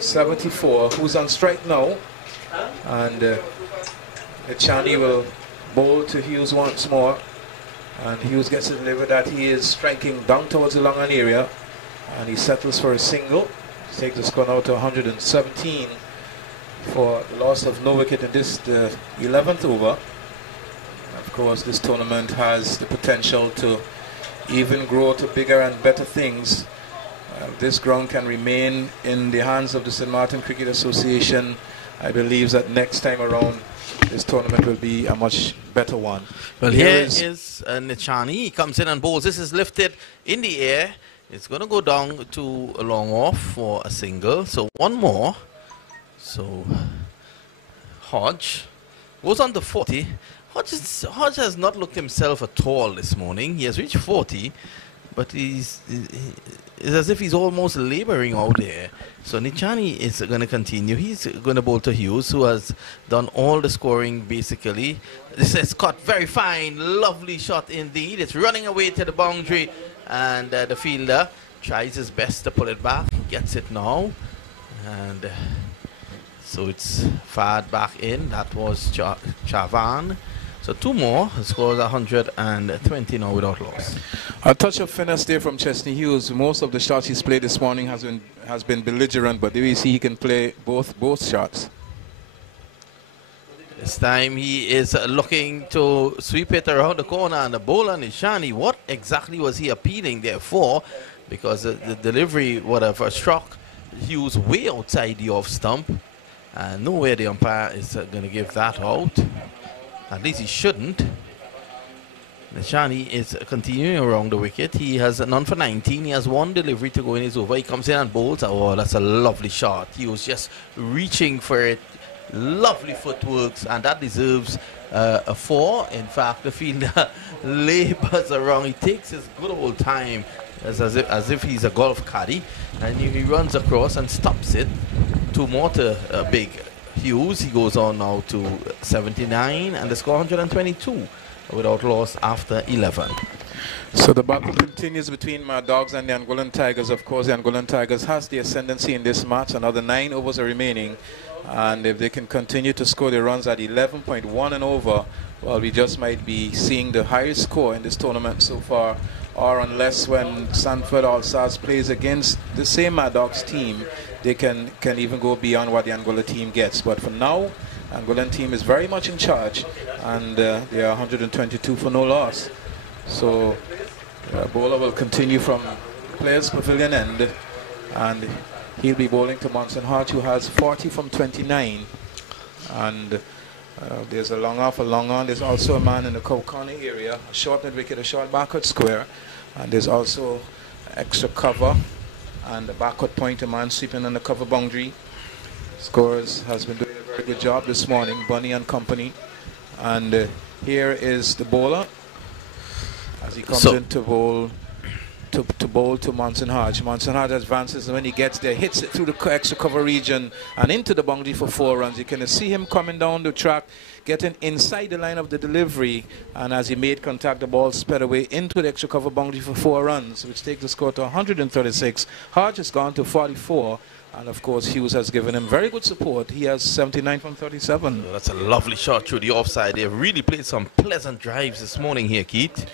74. Who's on strike now? And Chani will bowl to Hughes once more, and Hughes gets it delivered that he is striking down towards the long on area, and he settles for a single. Takes the score now to 117 for the loss of no wicket in this, the 11th over. Of course, this tournament has the potential to even grow to bigger and better things. This ground can remain in the hands of the St. Martin Cricket Association. I believe that next time around this tournament will be a much better one. Well, here is Nichani. He comes in and bowls. This is lifted in the air. It's going to go down to a long off for a single. So one more. So Hodge goes on to 40. Hodge has not looked himself at all this morning. He has reached 40, but it's as if he's almost laboring out there. So Nichani is going to continue. He's going to bowl to Hughes, who has done all the scoring basically. This is cut very fine, lovely shot indeed. It's running away to the boundary, and the fielder tries his best to pull it back. Gets it now, and so it's fired back in. That was Chavan. So two more, scores 120 now without loss. A touch of finesse there from Chesney Hughes. Most of the shots he's played this morning has been belligerent, but there we see he can play both shots. This time he is looking to sweep it around the corner, and the bowler Nishani, what exactly was he appealing there for? Because the delivery would have struck Hughes way outside the off stump, and nowhere the umpire is going to give that out. At least he shouldn't. Nishani is continuing around the wicket. He has none for 19. He has one delivery to go in his over. He comes in and bowls. Oh, that's a lovely shot. He was just reaching for it. Lovely footworks, and that deserves a 4. In fact, the fielder labors around. He takes his good old time as if he's a golf caddy, and he runs across and stops it. Two more to big Hughes. He goes on now to 79, and the score 122 without loss after 11. So the battle continues between my dogs and the Angolan Tigers. Of course, the Angolan Tigers has the ascendancy in this match. Another 9 overs are remaining, and if they can continue to score the runs at 11.1 and over, well, we just might be seeing the highest score in this tournament so far. Or unless when Sanford All-Stars plays against the same Mad Dogs team, they can even go beyond what the Angola team gets. But for now, Angolan team is very much in charge, and they are 122 for no loss. So bowler will continue from players pavilion end, and he'll be bowling to Monson Hodge, who has 40 from 29. And there's a long off, a long on. There's also a man in the corner area, a short mid wicket, a short backward square, and there's also extra cover and a backward point, a man sweeping on the cover boundary. Scores has been doing a very good job this morning, Bunny and company. And here is the bowler as he comes in to bowl to Monson Hodge. Monson Hodge advances, and when he gets there, hits it through the extra cover region and into the boundary for 4 runs. You can see him coming down the track, getting inside the line of the delivery, and as he made contact, the ball sped away into the extra cover boundary for 4 runs, which takes the score to 136. Hodge has gone to 44, and of course Hughes has given him very good support. He has 79 from 37. That's a lovely shot through the offside. They've really played some pleasant drives this morning here, Keith.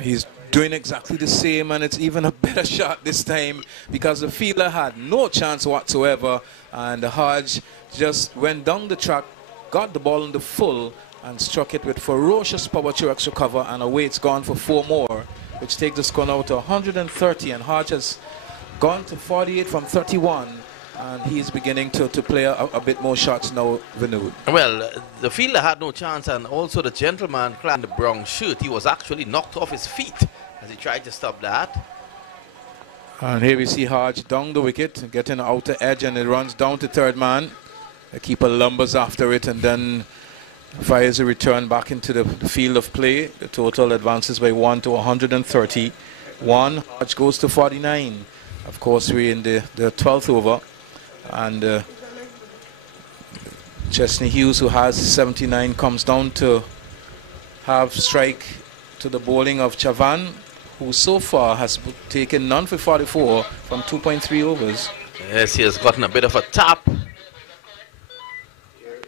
He's doing exactly the same, and it's even a better shot this time because the fielder had no chance whatsoever, and the Hodge just went down the track, got the ball in the full, and struck it with ferocious power to extra cover, and away it's gone for 4 more, which takes the score now to 130, and Hodge has gone to 48 from 31, and he's beginning to play a bit more shots now, Vinod. Well, the fielder had no chance, and also the gentleman clad in the brown shirt, he was actually knocked off his feet as he tried to stop that. And here we see Hodge down the wicket, getting the outer edge, and it runs down to third man. The keeper lumbers after it and then fires a return back into the field of play. The total advances by 1 to 130. Hodge goes to 49. Of course, we're in the 12th over. And Chesney Hughes, who has 79, comes down to have strike to the bowling of Chavan, who so far has taken none for 44 from 2.3 overs. Yes, he has gotten a bit of a tap.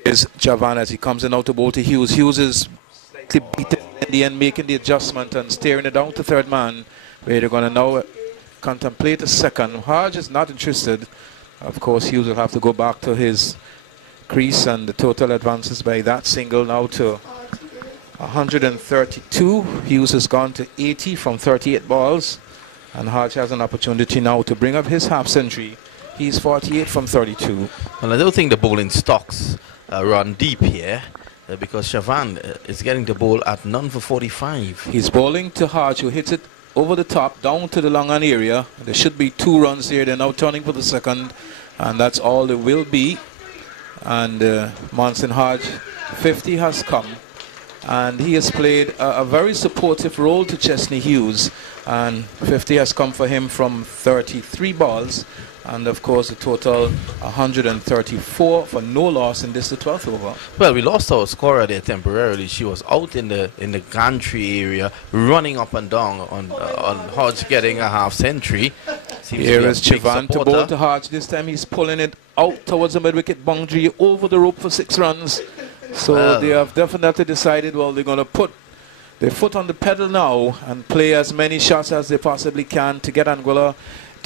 Is Chavan as he comes in out to bowl to Hughes. Hughes is slightly beaten in the end, making the adjustment and steering it down to third man, where they're going to now contemplate a second. Hodge is not interested. Of course, Hughes will have to go back to his crease, and the total advances by that single now to 132. Hughes has gone to 80 from 38 balls, and Hodge has an opportunity now to bring up his half century. He's 48 from 32. Well, I don't think the bowling stocks run deep here because Chavan is getting the ball at none for 45. He's bowling to Hodge, who hits it over the top down to the long on area. There should be 2 runs here. They're now turning for the second, and that's all there will be. And Monson Hodge, 50 has come, and he has played a very supportive role to Chesney Hughes, and 50 has come for him from 33 balls. And of course, the total 134 for no loss in this, the 12th over. Well, we lost our scorer there temporarily. She was out in the gantry area, running up and down on Hodge getting a half century. Here is Chavan to bowl to Hodge. This time he's pulling it out towards the mid-wicket boundary, over the rope for 6 runs. So they have definitely decided, well, they're going to put their foot on the pedal now and play as many shots as they possibly can to get Anguilla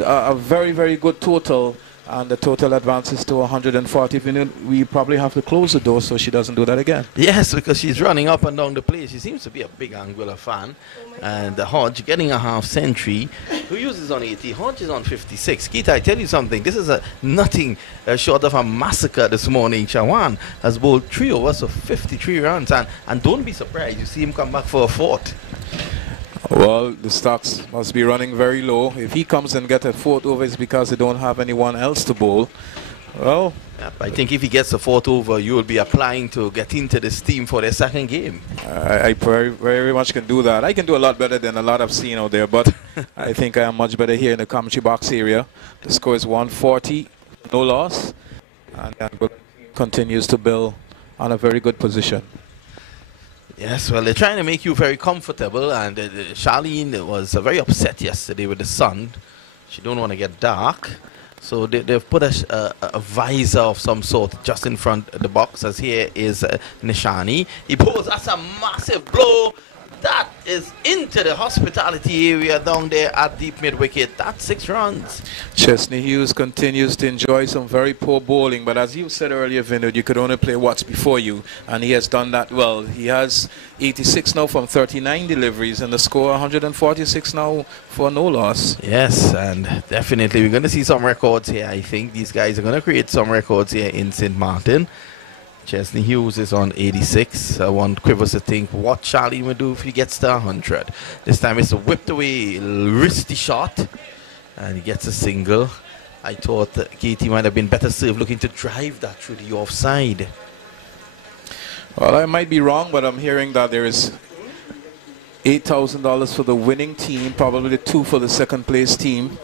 a very, very good total, and the total advances to 140. We probably have to close the door so she doesn't do that again. Yes, because she's running up and down the place. She seems to be a big Anguilla fan. And Hodge getting a half century. Who uses on 80? Hodge is on 56. Keita, I tell you something. This is nothing short of a massacre this morning. Chavan has bowled 3 overs of 53 runs. And don't be surprised, you see him come back for a 4th. Well, the stocks must be running very low. If he comes and gets a 4th over, it's because they don't have anyone else to bowl. Well, yep, I think if he gets a 4th over, you will be applying to get into this team for their second game. I very, very much can do that. I can do a lot better than a lot I've seen out there, but I think I am much better here in the commentary box area. The score is 140, no loss, and continues to build on a very good position. Yes, well, they're trying to make you very comfortable, and Charlene was very upset yesterday with the sun. She don't want to get dark, so they've put a visor of some sort just in front of the box, as here is Nishani. He pulls, that's a massive blow. That is into the hospitality area down there at deep mid-wicket. That's 6 runs. Chesney Hughes continues to enjoy some very poor bowling, but as you said earlier, Vinod, you could only play what's before you, and he has done that well. He has 86 now from 39 deliveries, and the score 146 now for no loss. Yes, and definitely we're going to see some records here. I think these guys are going to create some records here in St. Martin. Chesney Hughes is on 86. One quivers to think what Charlie will do if he gets to 100. This time it's a whipped away, wristy shot, and he gets a single. I thought Katie might have been better served looking to drive that through the offside. Well, I might be wrong, but I'm hearing that there is $8,000 for the winning team, probably 2 for the second place team,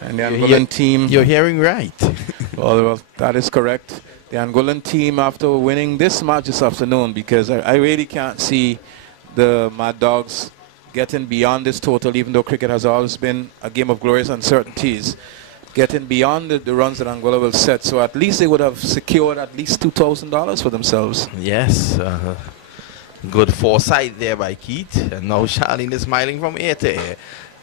and the Angolan team. You're hearing right. Well, that is correct. The Angolan team, after winning this match this afternoon, because I really can't see the Mad Dogs getting beyond this total, even though cricket has always been a game of glorious uncertainties, getting beyond the runs that Angola will set. So at least they would have secured at least $2,000 for themselves. Yes. Good foresight there by Keith. And now Charlene is smiling from ear to ear.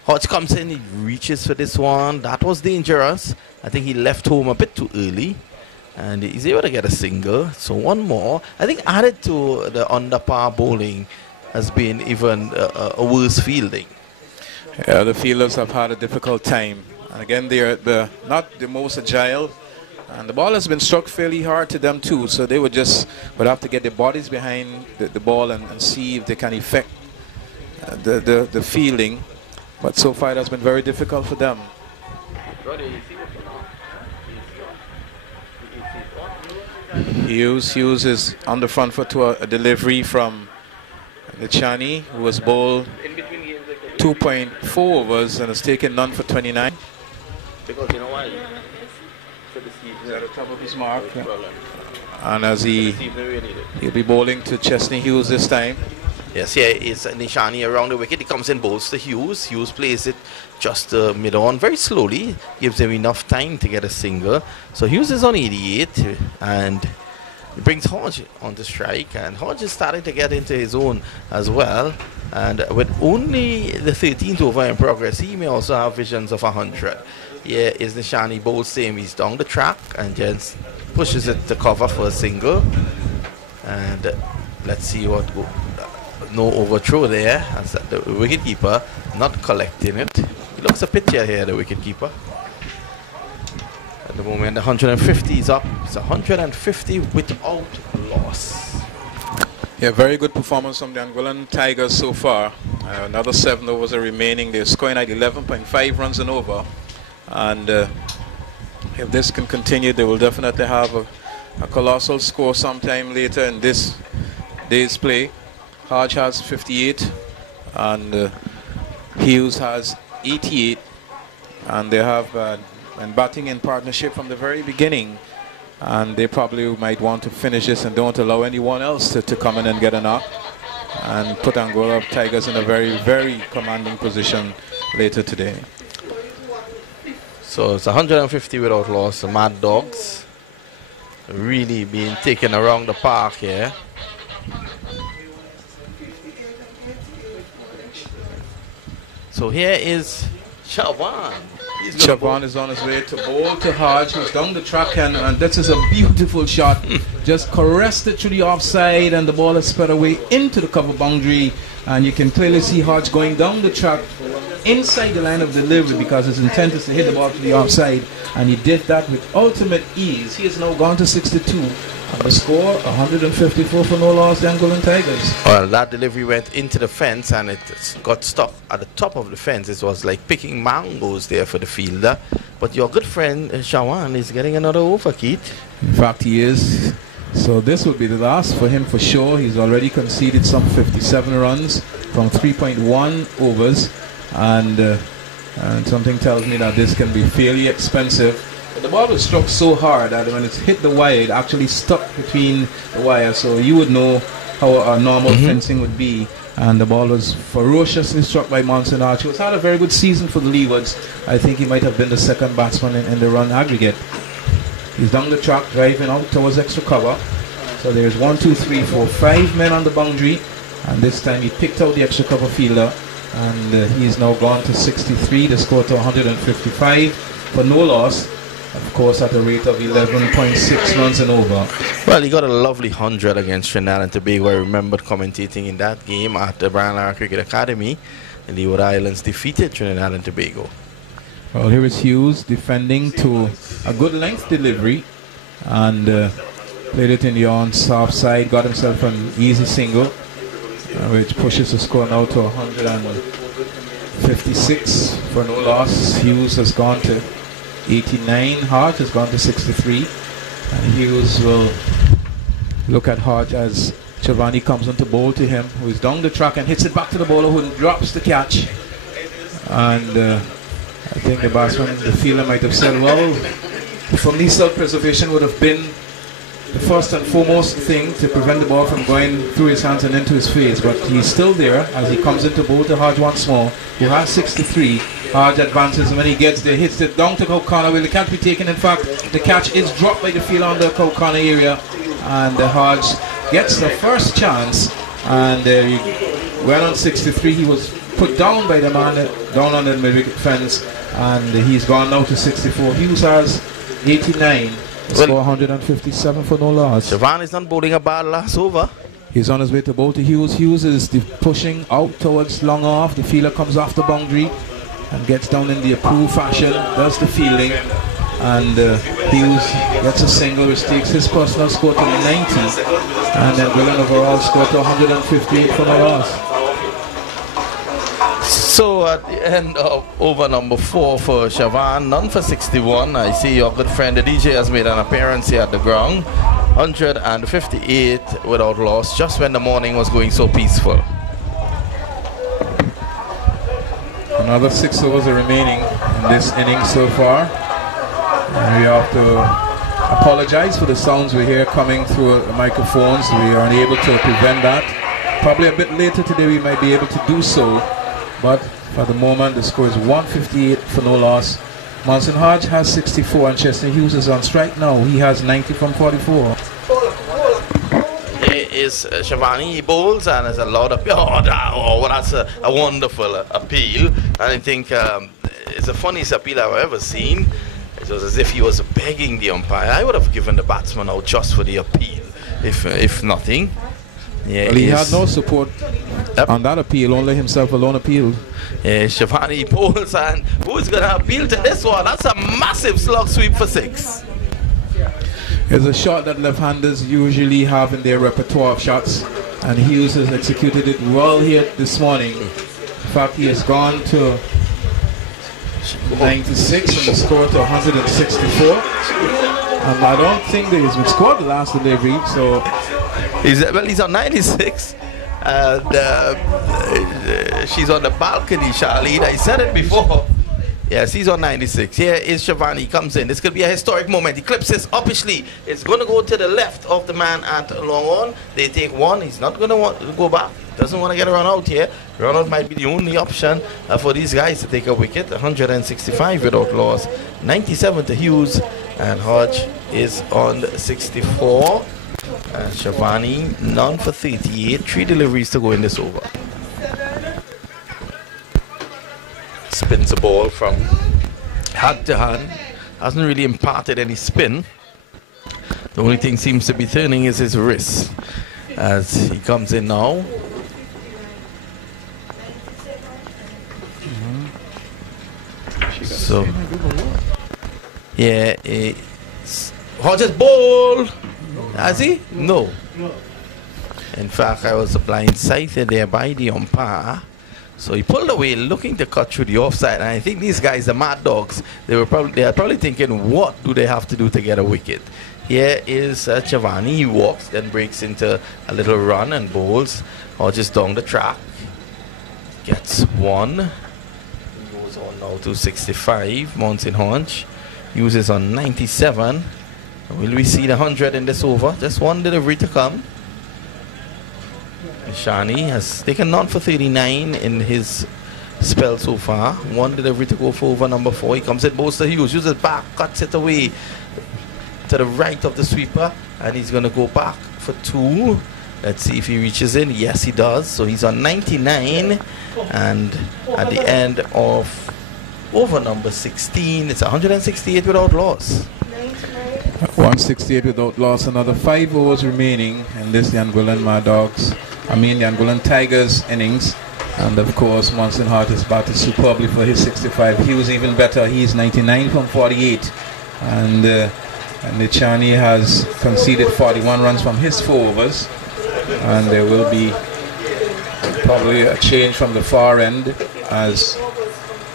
Hodge comes in, he reaches for this one. That was dangerous. I think he left home a bit too early. And he's able to get a single. So one more. I think added to the under par bowling has been even a worse fielding. Yeah, the fielders have had a difficult time. And again, they're not the most agile. And the ball has been struck fairly hard to them too. So they would have to get their bodies behind the ball and see if they can affect the fielding. But so far it has been very difficult for them. Hughes is on the front foot to a delivery from the Chani, who was bowled 2.4 overs and has taken none for 29. Because you know why? He's at the top of his mark. And as he'll be bowling to Chesney Hughes this time. Yes, here is Nishani around the wicket. He comes in, bowls to Hughes. Hughes plays it just mid-on very slowly. Gives him enough time to get a single. So Hughes is on 88 and he brings Hodge on the strike. And Hodge is starting to get into his own as well. And with only the 13th over in progress, he may also have visions of 100. Here is Nishani bowls to him. He's down the track and just pushes it to cover for a single. And let's see what goes. No overthrow there, as the wicketkeeper not collecting it. He looks a picture here, the wicketkeeper. At the moment, the 150 is up. It's 150 without loss. Yeah, very good performance from the Angolan Tigers so far. Another 7 overs are remaining. They're scoring at 11.5 runs and over. And if this can continue, they will definitely have a colossal score sometime later in this day's play. Hodge has 58 and Hughes has 88, and they have been batting in partnership from the very beginning, and they probably might want to finish this and don't allow anyone else to come in and get a knock and put Angola Tigers in a very, very commanding position later today. So it's 150 without loss. The Mad Dogs really being taken around the park here. So here is Chavan. Chavan is on his way to bowl to Hodge, who's down the track, and this is a beautiful shot. Just caressed it through the offside, and the ball is sped away into the cover boundary. And you can clearly see Hodge going down the track inside the line of delivery because his intent is to hit the ball to the offside, and he did that with ultimate ease. He has now gone to 62. And the score, 154 for no loss, the Angolan Tigers. Well, that delivery went into the fence and it got stuck at the top of the fence. It was like picking mangoes there for the fielder. But your good friend, Shawan, is getting another over, Keith. In fact, he is. So this will be the last for him for sure. He's already conceded some 57 runs from 3.1 overs. And something tells me that this can be fairly expensive. But the ball was struck so hard that when it hit the wire, it actually stuck between the wire. So you would know how a normal fencing would be. And the ball was ferociously struck by Monson Arch, who has had a very good season for the Leewards. I think he might have been the second batsman in the run aggregate. He's down the track, driving out towards extra cover. So there's 1, 2, 3, 4, 5 men on the boundary. And this time he picked out the extra cover fielder. And he's now gone to 63. The score to 155 for no loss. Of course, at a rate of 11.6 runs and over. Well, he got a lovely 100 against Trinidad and Tobago. I remembered commentating in that game at the Brian Lara Cricket Academy. And the Leeward Islands defeated Trinidad and Tobago. Well, here is Hughes defending to a good length delivery. And played it in the on-soft side. Got himself an easy single, which pushes the score now to 156 for no loss. Hughes has gone to 89. Hodge has gone to 63, and Hughes will look at Hodge as Chavani comes on to bowl to him, who is down the track and hits it back to the bowler, who drops the catch. And I think the batsman, the fielder, might have said, well, for me, self-preservation would have been the first and foremost thing to prevent the ball from going through his hands and into his face. But he's still there as he comes into bowl to Hodge once more, who has 63. Hodge advances, and when he gets there, hits it down to Cow Corner. Will the catch be taken? In fact, the catch is dropped by the fielder on the Cow Corner area, and Hodge gets the first chance and he went on 63. He was put down by the man down on the mid-wicket fence, and he's gone now to 64. Hughes has 89. Score 157 for no loss. Siobhan is not bowling a bad last over. He's on his way to bowl to Hughes. Hughes is pushing out towards long off. The fielder comes off the boundary and gets down in the approved fashion, does the fielding, and Hughes gets a single, which takes his personal score to 90, and then Willen overall score to 158 for no loss. So at the end of over number 4 for Siobhan, none for 61. I see your good friend the DJ has made an appearance here at the ground. 158 without loss, just when the morning was going so peaceful. Another 6 overs are remaining in this inning so far. And we have to apologize for the sounds we hear coming through the microphones. We are unable to prevent that. Probably a bit later today we might be able to do so. But for the moment the score is 158 for no loss. Monson Hodge has 64 and Chester Hughes is on strike now. He has 90 from 44. Here is Shivani. He bowls and has a lot of that's a wonderful appeal. And I think it's the funniest appeal I've ever seen. It was as if he was begging the umpire. I would have given the batsman out just for the appeal, if nothing. Yeah, well, he had no support on that appeal, only himself alone appealed. Shivani bowls, and who's going to appeal to this one? That's a massive slug sweep for 6. It's a shot that left-handers usually have in their repertoire of shots, and Hughes has executed it well here this morning. In fact, he has gone to 96 and the score to 164. And I don't think that he's been scored the last delivery, so he's on 96. And she's on the balcony, Charlene. I said it before. Yes, he's on 96. Here is Shivani, comes in. This could be a historic moment. He clips this uppishly. It's going to go to the left of the man at long on. They take one. He's not going to want to go back. Doesn't want to get a run out here. Run out might be the only option for these guys to take a wicket. 165 without loss. 97 to Hughes. And Hodge is on 64. And Shivani, none for 38. 3 deliveries to go in this over. Spins the ball from hand to hand. Hasn't really imparted any spin. The only thing seems to be turning is his wrist as he comes in now. So yeah, Hodges ball. Has he? No. In fact, I was blindsided there by the umpire. So he pulled away, looking to cut through the offside. And I think these guys, the Mad Dogs, they are probably thinking, what do they have to do to get a wicket? Here is Chavani. He walks, then breaks into a little run and bowls, or just down the track. Gets one. He goes on now to 65. Mountain Hunch uses on 97. Will we see the 100 in this over? Just one delivery to come. Shani has taken none for 39 in his spell so far. One delivery to go for over number 4. He comes in, bowls to Hughes, uses back, cuts it away to the right of the sweeper, and he's going to go back for 2. Let's see if he reaches in. Yes, he does. So he's on 99, and at the end of over number 16, it's 168 without loss. 168 without loss. Another 5 overs remaining in this the Angolan Mad Dogs. The Angolan Tigers innings. And of course, Monson Hart has batted superbly for his 65. He was even better. He's 99 from 48. And Nichani has conceded 41 runs from his 4 overs. And there will be probably a change from the far end as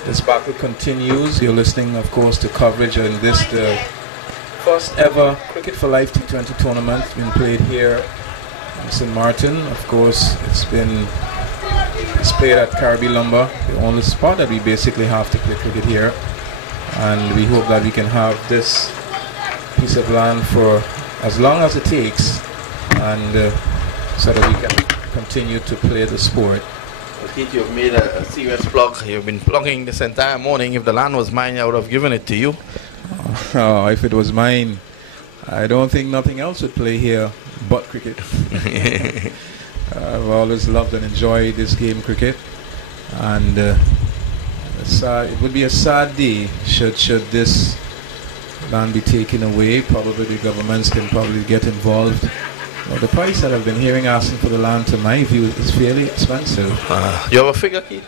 this battle continues. You're listening, of course, to coverage in this, the first ever Cricket4Life T20 tournament being played here in St. Martin. Of course, it's played at Caribbean Lumber, the only spot that we basically have to play cricket here. And we hope that we can have this piece of land for as long as it takes, and so that we can continue to play the sport. Keith, you've made a serious plug. You've been plugging this entire morning. If the land was mine, I would have given it to you. Oh, if it was mine, I don't think nothing else would play here but cricket. I've always loved and enjoyed this game, cricket, and it would be a sad day should this land be taken away. Probably the governments can probably get involved. Well, the price that I've been hearing asking for the land, to my view, is fairly expensive. You have a figure, Keith?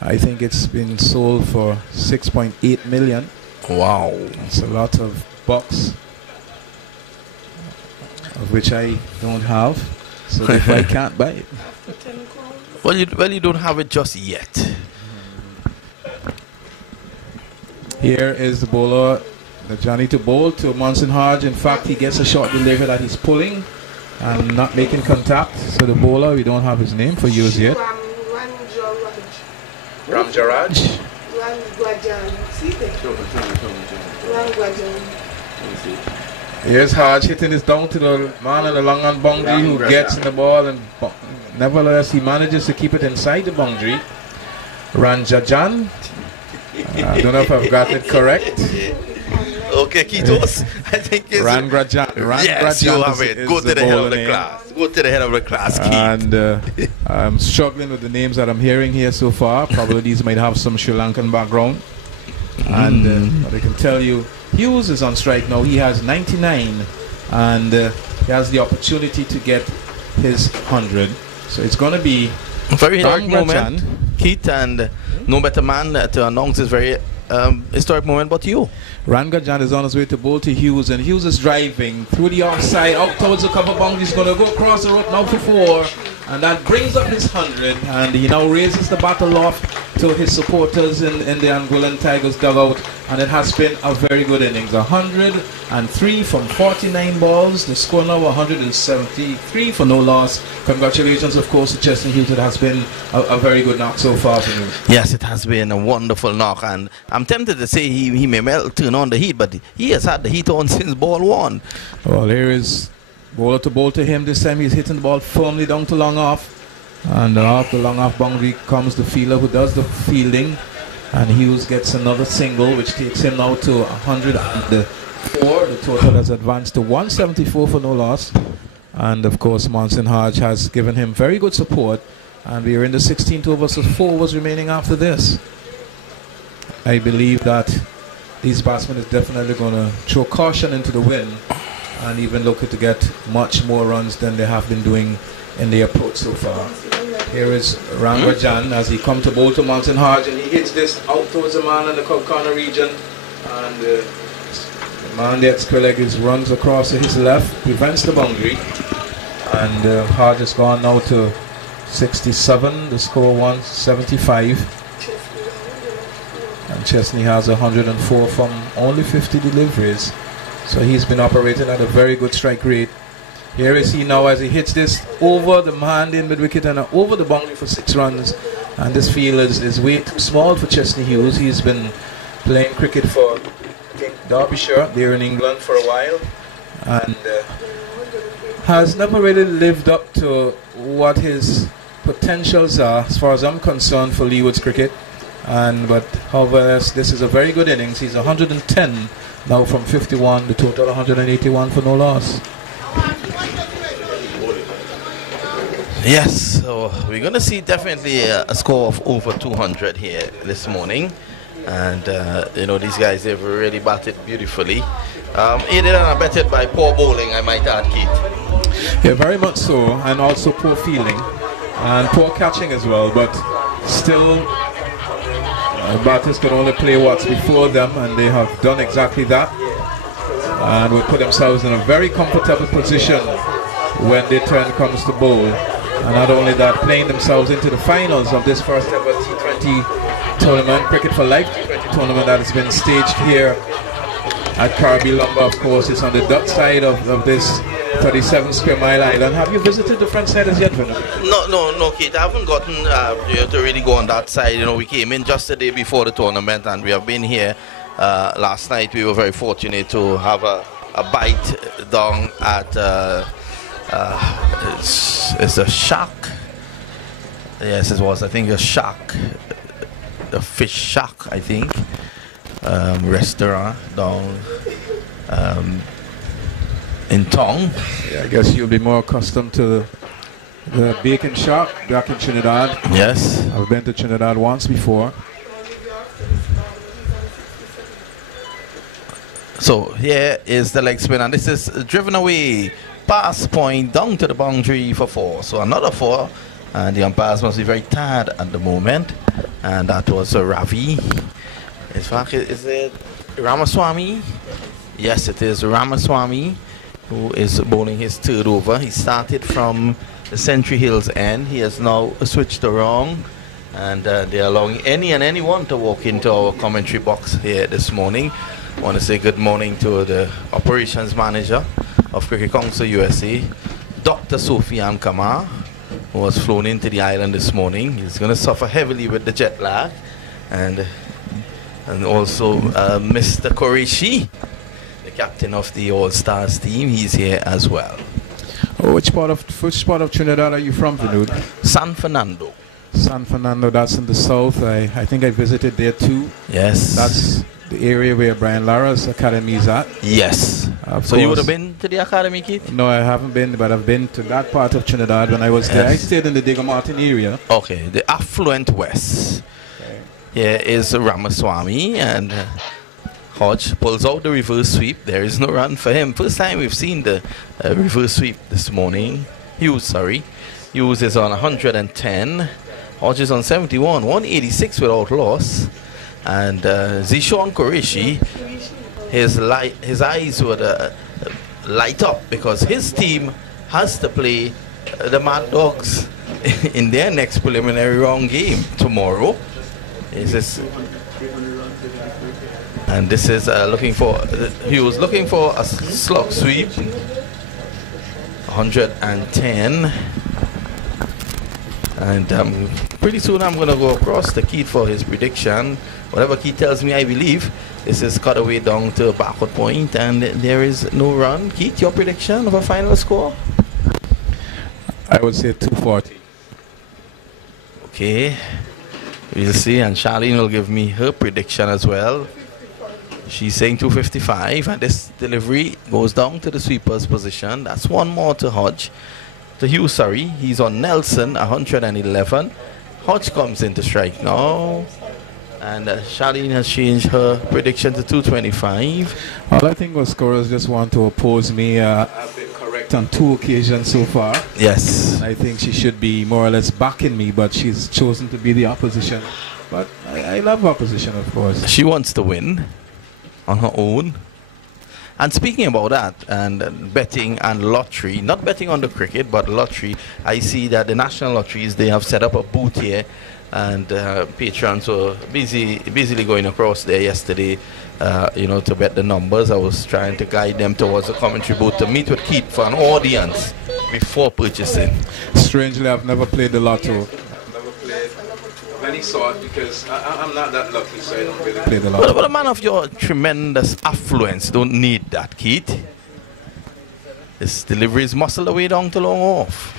I think it's been sold for 6.8 million. Wow. It's a lot of bucks, of which I don't have, so if I can't buy it. Well, you don't have it just yet. Here is the bowler, the Johnny to bowl to Monson Hodge. In fact, he gets a short delivery that he's pulling and not making contact. So the bowler, we don't have his name for use yet. Ramjaraj. Here's Hodge hitting this down to the man on the long on boundary who gets in the ball, and nevertheless he manages to keep it inside the boundary. Ranjajan. I don't know if I've got it correct. Okay, Kitos. I think it's Rangrajan. Yes, you have it. Go to the head of the class. Go to the head of the class, Keith. And I'm struggling with the names that I'm hearing here so far. Probably these might have some Sri Lankan background. And but I can tell you, Hughes is on strike now. He has 99, and he has the opportunity to get his 100. So it's going to be a very historic moment, Keith, and no better man to announce this very historic moment but you. Rangajan is on his way to bowl to Hughes, and Hughes is driving through the offside out towards the cover boundary. He's going to go across the road now for 4, and that brings up his 100, and he now raises the bat aloft to his supporters in the Angolan Tigers dugout, and it has been a very good innings. 103 from 49 balls, the score now 173 for no loss. Congratulations, of course, to Chesney Hughes. It has been a very good knock so far for you. Yes, it has been a wonderful knock, and I'm tempted to say he may well turn on the heat, but he has had the heat on since ball 1. Well, here is bowler to bowl to him. This time he's hitting the ball firmly down to long off, and off the long off boundary comes the fielder who does the fielding, and Hughes gets another single, which takes him now to 104. The total has advanced to 174 for no loss, and of course Monson Hodge has given him very good support, and we are in the 16th over, so 4 overs remaining after this. I believe that these batsmen is definitely going to throw caution into the wind and even look to get much more runs than they have been doing in the approach so far. Here is Rangrajan as he comes to bowl to Monson Hodge, and he hits this out towards the man in the corner region, and the man there at square leg runs across to his left, prevents the boundary, and Hodge has gone now to 67, the score 175. And Chesney has 104 from only 50 deliveries. So he's been operating at a very good strike rate. Here is he now as he hits this over the man in mid-wicket and over the boundary for 6 runs. And this field is way too small for Chesney Hughes. He's been playing cricket for, I think, Derbyshire there in England for a while. And has never really lived up to what his potentials are, as far as I'm concerned, for Leeward's cricket. But however, this is a very good innings. He's 110 now from 51, the total 181 for no loss. Yes, so we're going to see definitely a score of over 200 here this morning, and you know, these guys, they've really batted beautifully, aided and abetted by poor bowling, I might add, Keith. Yeah, very much so, and also poor fielding and poor catching as well, but still batters could only play what's before them, and they have done exactly that, and will put themselves in a very comfortable position when their turn comes to bowl. And not only that, playing themselves into the finals of this first ever T20 tournament, Cricket4Life T20 tournament that has been staged here at Carby Lumber. Of course, it's on the Dutch side of this 37 square mile island. Have you visited the French side as yet, Vinod? No, Kate. I haven't gotten to really go on that side. You know, we came in just the day before the tournament, and we have been here last night. We were very fortunate to have a bite down at it's a shack. Yes, it was, I think, a shack, a fish shack, I think, restaurant down in town. Yeah, I guess you'll be more accustomed to The bacon shop back in Trinidad. Yes. I've been to Trinidad once before. So here is the leg spin, and this is driven away. Pass point down to the boundary for 4. So another 4, and the umpires must be very tired at the moment. And that was Ravi. In fact, is it Ramaswamy? Yes, it is Ramaswamy who is bowling his 3rd over. He started from the Century Hills end. He has now switched around, and they're allowing any and anyone to walk into our commentary box here this morning. I want to say good morning to the operations manager of Cricket Council USA, Dr. Sofian Kamar, who was flown into the island this morning. He's going to suffer heavily with the jet lag, and also Mr. Qureshi, the captain of the All Stars team. He's here as well. Oh, which part of Trinidad are you from, Vinod? San Fernando. San Fernando, that's in the south. I think I visited there too. Yes. That's the area where Brian Lara's academy is at. Yes. So you would have been to the academy, Keith? No, I haven't been, but I've been to that part of Trinidad when I was there. I stayed in the Marten area. Okay, the affluent west. Okay. Here is Ramaswamy, and Hodge pulls out the reverse sweep. There is no run for him. First time we've seen the reverse sweep this morning. Hughes is on 110. Hodge is on 71. 186 without loss. And Zishan Qureshi, his eyes would light up because his team has to play the Mad Dogs in their next preliminary round game tomorrow. And this is he was looking for a slug sweep. 110. And pretty soon I'm going to go across to Keith for his prediction. Whatever Keith tells me, I believe. This is cut away down to a backward point, and there is no run. Keith, your prediction of a final score? I would say 240. Okay. We'll see, and Charlene will give me her prediction as well. She's saying 255, and this delivery goes down to the sweeper's position. That's one more to Hodge. To Hughes, sorry. He's on Nelson, 111. Hodge comes into strike now. And Charlene has changed her prediction to 225. Well, I think our scorers just want to oppose me. I've been correct on 2 occasions so far. Yes. I think she should be more or less backing me, but she's chosen to be the opposition. But I love opposition, of course. She wants to win on her own. And speaking about that, and betting and lottery, not betting on the cricket, but lottery, I see that the national lotteries, they have set up a booth here, and patrons were busily going across there yesterday, to bet the numbers. I was trying to guide them towards the commentary booth to meet with Keith for an audience before purchasing. Strangely, I've never played the lotto. Any sort, because I'm not that lucky, so I don't really play the lotto. But a man of your tremendous affluence don't need that, Keith. His delivery is muscled away down to long off.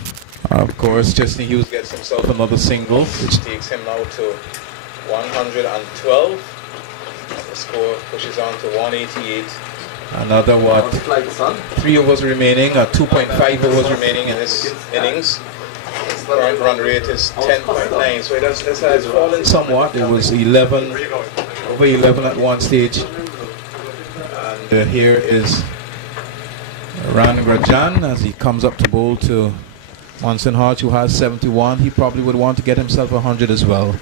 Of course, Justin Hughes gets himself another single, which takes him now to 112. The score pushes on to 188. Another 3 overs remaining, 2.5 overs remaining in this innings. Current run rate is 10.9, so it has fallen somewhat. It was over 11 at one stage. And here is Rangrajan as he comes up to bowl to Monson Hodge, who has 71. He probably would want to get himself 100 as well.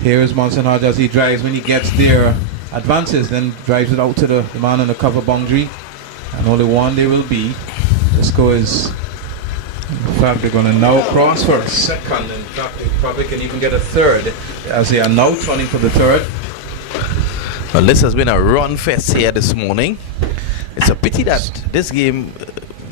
Here is Monson Hodge as he drives. When he gets there, advances, then drives it out to the man on the cover boundary. And only one there will be. The score is, in fact, they're going to now cross for a second. In fact, they probably can even get a third, as they are now running for the third. Well, this has been a run fest here this morning. It's a pity that this game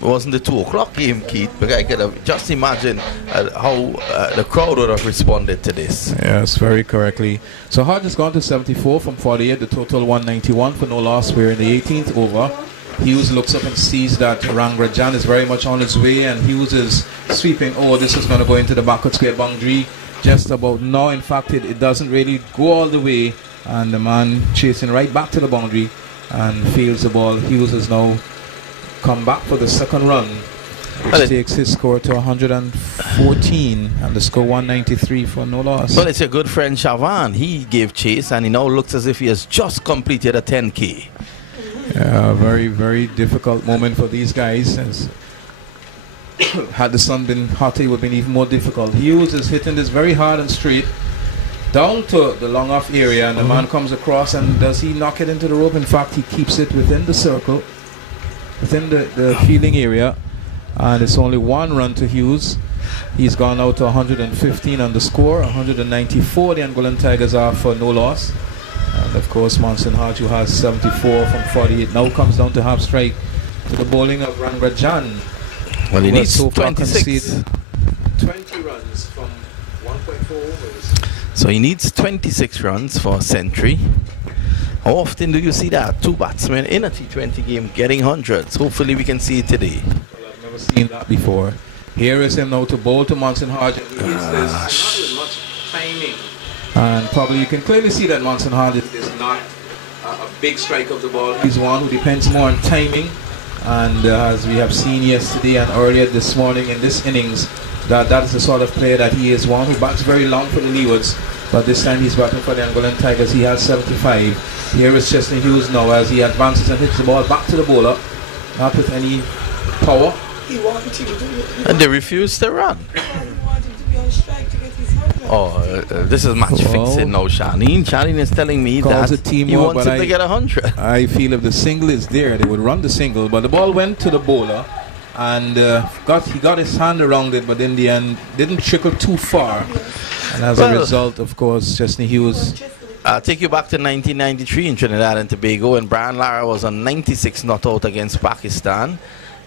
wasn't the 2 o'clock game, Keith, but I could have just imagine how the crowd would have responded to this. Yes, very correctly. So Hodge has gone to 74 from 48, the total 191 for no loss. We're in the 18th over. Hughes looks up and sees that Rangrajan is very much on his way, and Hughes is sweeping. Oh, this is going to go into the backward square boundary just about now. In fact, it doesn't really go all the way, and the man chasing right back to the boundary and fields the ball. Hughes has now come back for the second run, which takes his score to 114 and the score 193 for no loss. Well, it's your good friend Chavan. He gave chase and he now looks as if he has just completed a 10K. Yeah, very, very difficult moment for these guys. As had the sun been hotter, it would have been even more difficult. Hughes is hitting this very hard and straight down to the long off area, and the man comes across, and does he knock it into the rope? In fact, he keeps it within the circle, within the fielding area, and it's only one run to Hughes. He's gone out to 115 on the score, 194 the Angolan Tigers are for no loss. And of course Monson Hodge, who has 74 from 48, now comes down to half strike to the bowling of Rangrajan. Well, he needs so 26. 20 runs from 1.4 overs. So he needs 26 runs for a century. How often do you see that? Two batsmen in a T20 game getting hundreds. Hopefully we can see it today. Well, I've never seen that before. Here is him now to bowl to Monson Hodge, and he hits this not with much timing. And probably you can clearly see that Monson Hodge is not a big strike of the ball. He's one who depends more on timing, and as we have seen yesterday and earlier this morning in this innings, that is the sort of player that he is, one who bats very long for the leewards, but this time he's batting for the Angolan Tigers. He has 75. Here is Chesney Hughes now as he advances and hits the ball back to the bowler, not with any power. He wanted him to And they refuse to run. he wanted to be on strike to get his 100. Oh, this is match fixing now, Charlene. Charlene is telling me Calls that it teamwork, he wants but him to get 100. I feel if the single is there, they would run the single, but the ball went to the bowler, and he got his hand around it, but in the end didn't trickle too far, and as a result, of course, Chesney Hughes. I'll take you back to 1993 in Trinidad and Tobago, and Brian Lara was on 96 not out against Pakistan.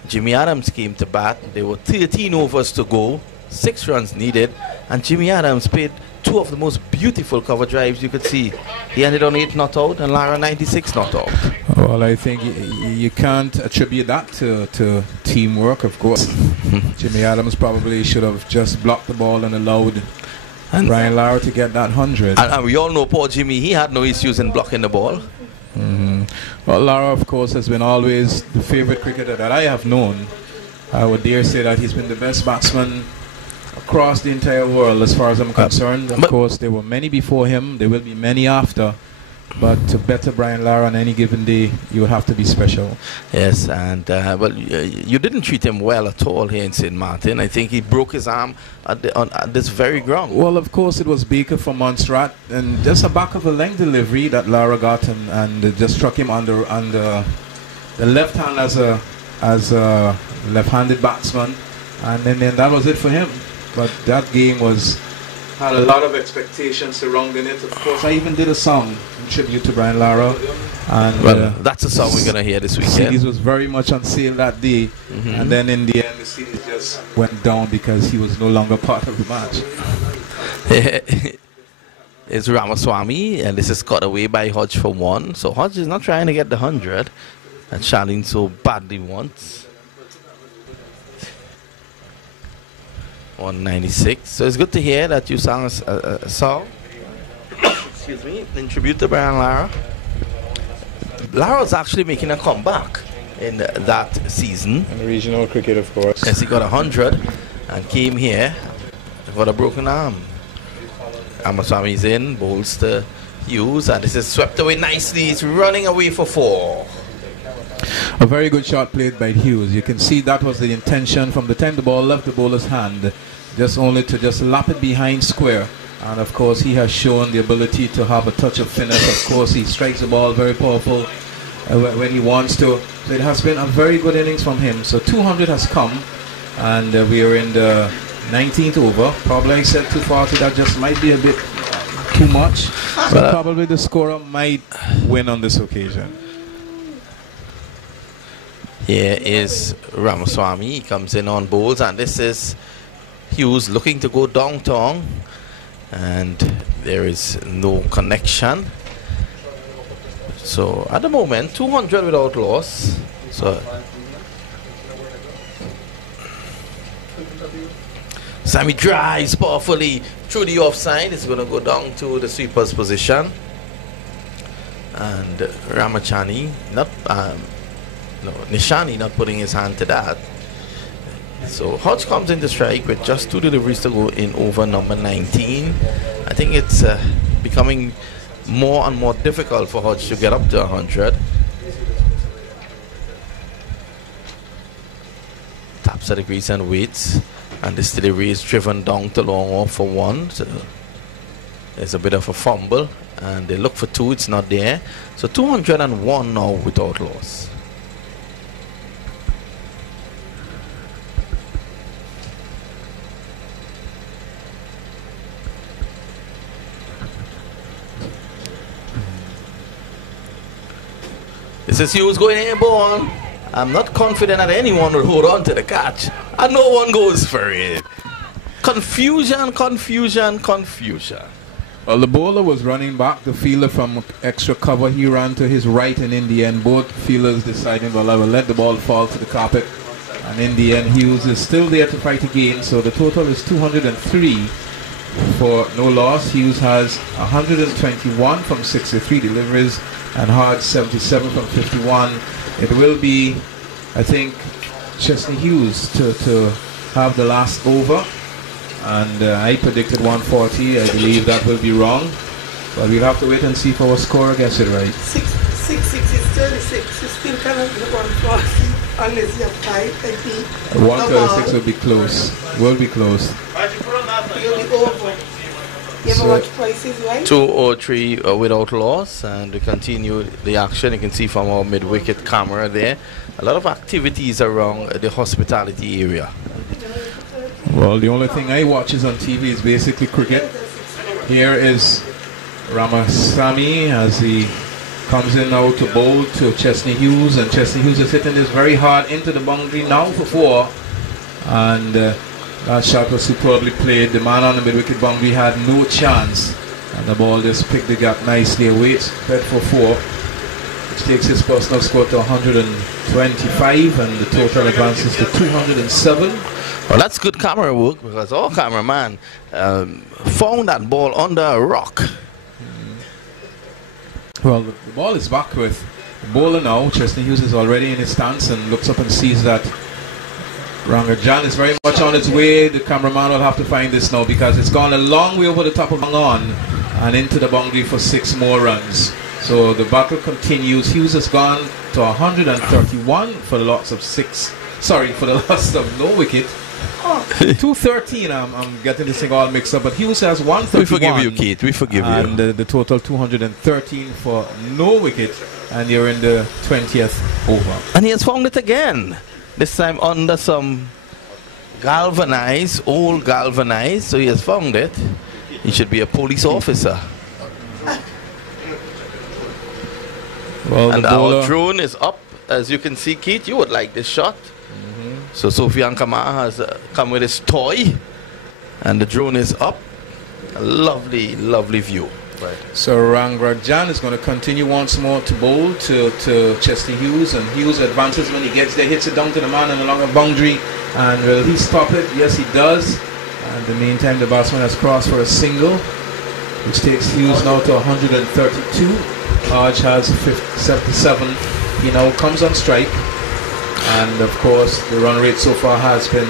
Jimmy Adams came to bat. There were 13 overs to go, 6 runs needed, and Jimmy Adams played 2 of the most beautiful cover drives you could see. He ended on 8 not out and Lara 96 not out. Well, I think you can't attribute that to teamwork, of course. Jimmy Adams probably should have just blocked the ball and allowed Brian Lara to get that 100. And we all know poor Jimmy, he had no issues in blocking the ball. Well, Lara, of course, has been always the favorite cricketer that I have known. I would dare say that he's been the best batsman across the entire world as far as I'm concerned. Of course, there were many before him, there will be many after, but to better Brian Lara on any given day, you would have to be special. Yes, and well, you didn't treat him well at all here in St. Martin. I think he broke his arm at this very ground. Well, of course, it was Baker from Montserrat, and just a back of a length delivery that Lara got, and just struck him on the left hand as a left-handed batsman, and then that was it for him. But that game had a lot of expectations surrounding it. Of course, I even did a song in tribute to Brian Lara, and well, that's a song we're gonna hear this weekend. CDs was very much on sale that day, and then in the end, the CDs just went down because he was no longer part of the match. It's Ramaswamy, and this is cut away by Hodge for 1. So Hodge is not trying to get the 100 that Charlene so badly wants. 196. So it's good to hear that you sang a song. Excuse me, in tribute to Brian Lara. Lara's actually making a comeback in that season. In regional cricket, of course. Yes, he got 100 and came here for a broken arm. Ramaswamy's in, bowls to Hughes, and this is swept away nicely. He's running away for 4. A very good shot played by Hughes. You can see that was the intention from the time the ball left the bowler's hand, just only to just lap it behind square. And of course he has shown the ability to have a touch of finesse. Of course he strikes the ball very powerful when he wants to. So it has been a very good innings from him. So 200 has come, and we are in the 19th over. Probably I said too far, so that just might be a bit too much. So probably the scorer might win on this occasion. Here is Ramaswamy. He comes in on bowls, and this is Hughes looking to go downtown, and there is no connection. So at the moment 200 without loss. So Sammy drives powerfully through the offside. It's going to go down to the sweeper's position, and Nishani not putting his hand to that. So Hodge comes into strike with just 2 deliveries to go in over number 19. I think it's becoming more and more difficult for Hodge to get up to 100. Taps at the crease and waits, and this delivery is driven down to long off for 1. So there's a bit of a fumble, and they look for 2. It's not there. So 201 now without loss. This is Hughes going airborne. I'm not confident that anyone will hold on to the catch, and no one goes for it. Confusion, confusion, confusion. Well, the bowler was running back. The fielder from extra cover, he ran to his right, and in the end, both fielders deciding, well, I will let the ball fall to the carpet. And in the end, Hughes is still there to fight again. So the total is 203 for no loss. Hughes has 121 from 63 deliveries, and Hart 77 from 51. It will be, I think, Chesney Hughes to have the last over. And I predicted 140. I believe that will be wrong. But we'll have to wait and see if our scorer gets it right. 6 is 36. You still cannot do 140 unless you have 5, I think. 136 will be close. Will be close. You'll be over. You ever watch prices, right? 203 without loss, and we continue the action. You can see from our mid-wicket camera there, a lot of activities around the hospitality area. Well, the only thing I watch is on TV is basically cricket. Here is Ramasamy as he comes in now to bowl to Chesney Hughes, and Chesney Hughes is hitting this very hard into the boundary now for 4, and that shot was superbly played. The man on the mid-wicket boundary had no chance, and the ball just picked the gap nicely away. It's fed for 4, which takes his personal score to 125, and the total advances to 207. Well, that's good camera work, because our cameraman found that ball under a rock. Well, the ball is back with the bowler now. Chesney Hughes is already in his stance and looks up and sees that Rangajan is very much on its way. The cameraman will have to find this now, because it's gone a long way over the top of on and into the boundary for 6 more runs. So the battle continues. Hughes has gone to 131 for the loss of 6. Sorry, for the loss of no wicket. 213. I'm getting this thing all mixed up, but Hughes has 131. We forgive you, Keith. We forgive you. And the total 213 for no wicket, and you're in the 20th over. And he has found it again. This time under some galvanized, old galvanized. So he has found it. He should be a police officer. Well, and our drone is up, as you can see, Keith. You would like this shot. So Sofian Kamar has come with his toy, and the drone is up. A lovely, lovely view. Right. So Rangrajan is going to continue once more to bowl to Chesney Hughes, and Hughes advances when he gets there, hits it down to the man in the longer boundary, and will he stop it? Yes, he does. And in the meantime, the batsman has crossed for a single, which takes Hughes now to 132. Hodge has 77. He now comes on strike. And of course, the run rate so far has been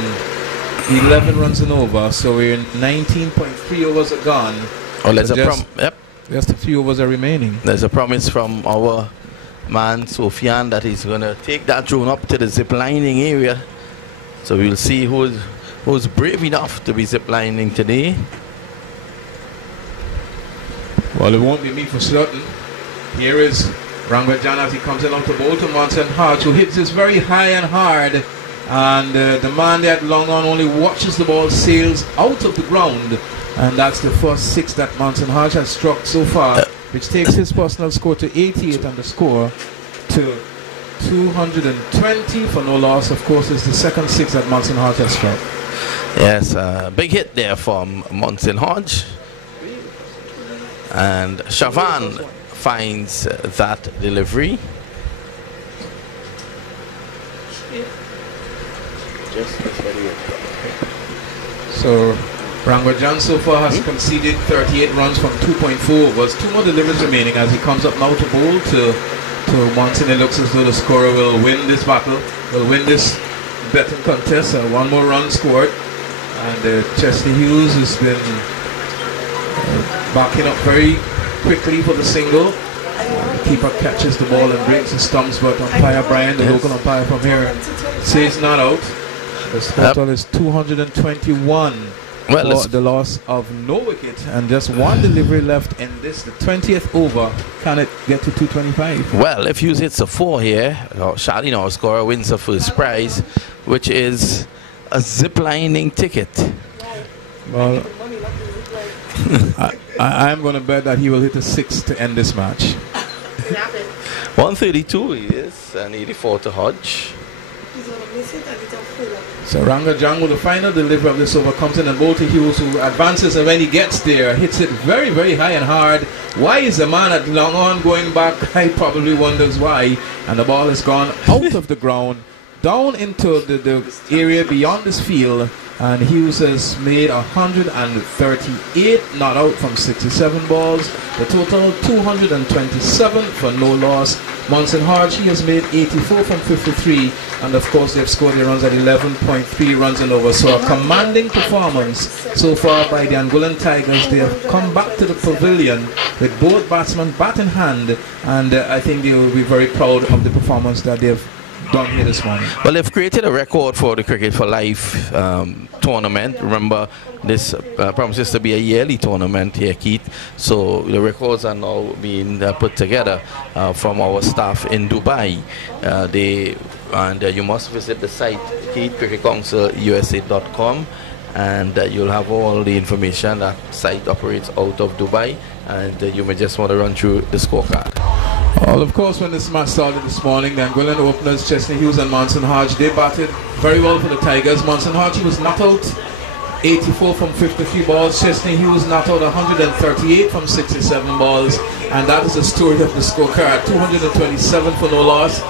11 runs and over. So we're in 19.3 overs are gone. Oh, there's just a few overs are remaining. There's a promise from our man Sofian that he's going to take that drone up to the zip lining area. So we'll see who's brave enough to be zip lining today. Well, it won't be me for certain. Here is Rangajan as he comes in onto bowl to Marten Hodge, who hits this very high and hard, and the man that long on only watches the ball sails out of the ground, and that's the first 6 that Marten Hodge has struck so far, which takes his personal score to 88 and the score to 220 for no loss. Of course, it's the second 6 that Marten Hodge has struck. Yes, big hit there from Marten Hodge, and Shavan finds that delivery. So Rangajan so far has conceded 38 runs from 2.4 overs. 2 more deliveries remaining as he comes up now to bowl to Marten. It looks as though the scorer will win this battle, will win this betting contest. One more run scored. And Chesney Hughes has been backing up very quickly for the single. Keeper catches the ball and breaks the stumps, but umpire Brian, the local umpire from here, says not out. The total is 221 for the loss of no wicket, and just one delivery left in this, the 20th over. Can it get to 225? Well, if Hughes hits a 4 here, Charlie, our scorer, wins the first prize, which is a zip-lining ticket. Well, I'm going to bet that he will hit a 6 to end this match. 132 he is, and 84 to Hodge. So Rangajang with the final delivery of this over comes in, and Bolty Hughes, who advances, and when he gets there, hits it very, very high and hard. Why is the man at long on going back? I probably wonders why. And the ball has gone out of the ground, down into the area beyond this field. And Hughes has made 138 not out from 67 balls. The total 227 for no loss. Monson Hodge, he has made 84 from 53. And of course they've scored their runs at 11.3 runs and over. So a commanding performance so far by the Angolan Tigers. They have come back to the pavilion with both batsmen bat in hand. And I think they will be very proud of the performance that they have done here this morning. Well, they've created a record for the Cricket for Life tournament. Remember, this promises to be a yearly tournament here, Keith. So the records are now being put together from our staff in Dubai. You must visit the site, Keith, cricketcouncilusa.com, and you'll have all the information. That site operates out of Dubai, and you may just want to run through the scorecard. Well, of course, when this match started this morning, the Angolan openers, Chesney Hughes and Monson Hodge, they batted very well for the Tigers. Monson Hodge, he was not out 84 from 53 balls. Chesney Hughes not out 138 from 67 balls. And that is the story of the scorecard. 227 for no loss.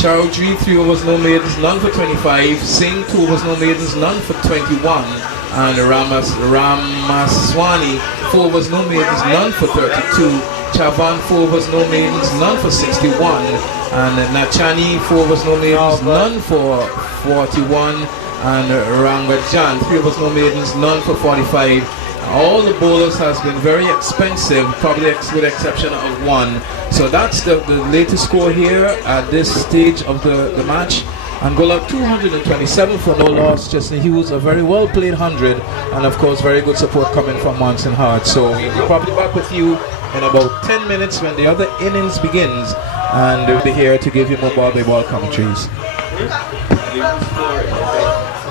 Chowdhury, 3 overs, no maidens, none for 25. Singh, 2 overs, no maidens, none for 21. And Ramaswamy, 4 overs, no maidens, none for 32. Chavan, 4 overs, no maidens, none for 61. And Nachani, 4 overs, no maidens, none for 41. And Rangajan, 3 overs, no maidens, none for 45. All the bowlers has been very expensive, probably with the exception of one. So that's the latest score here at this stage of the match. Angola 227 for no loss. Chesney Hughes, a very well played 100, and of course very good support coming from Monson Hodge. So we'll probably back with you in about 10 minutes when the other innings begins, and we'll be here to give you more ball-by-ball commentaries.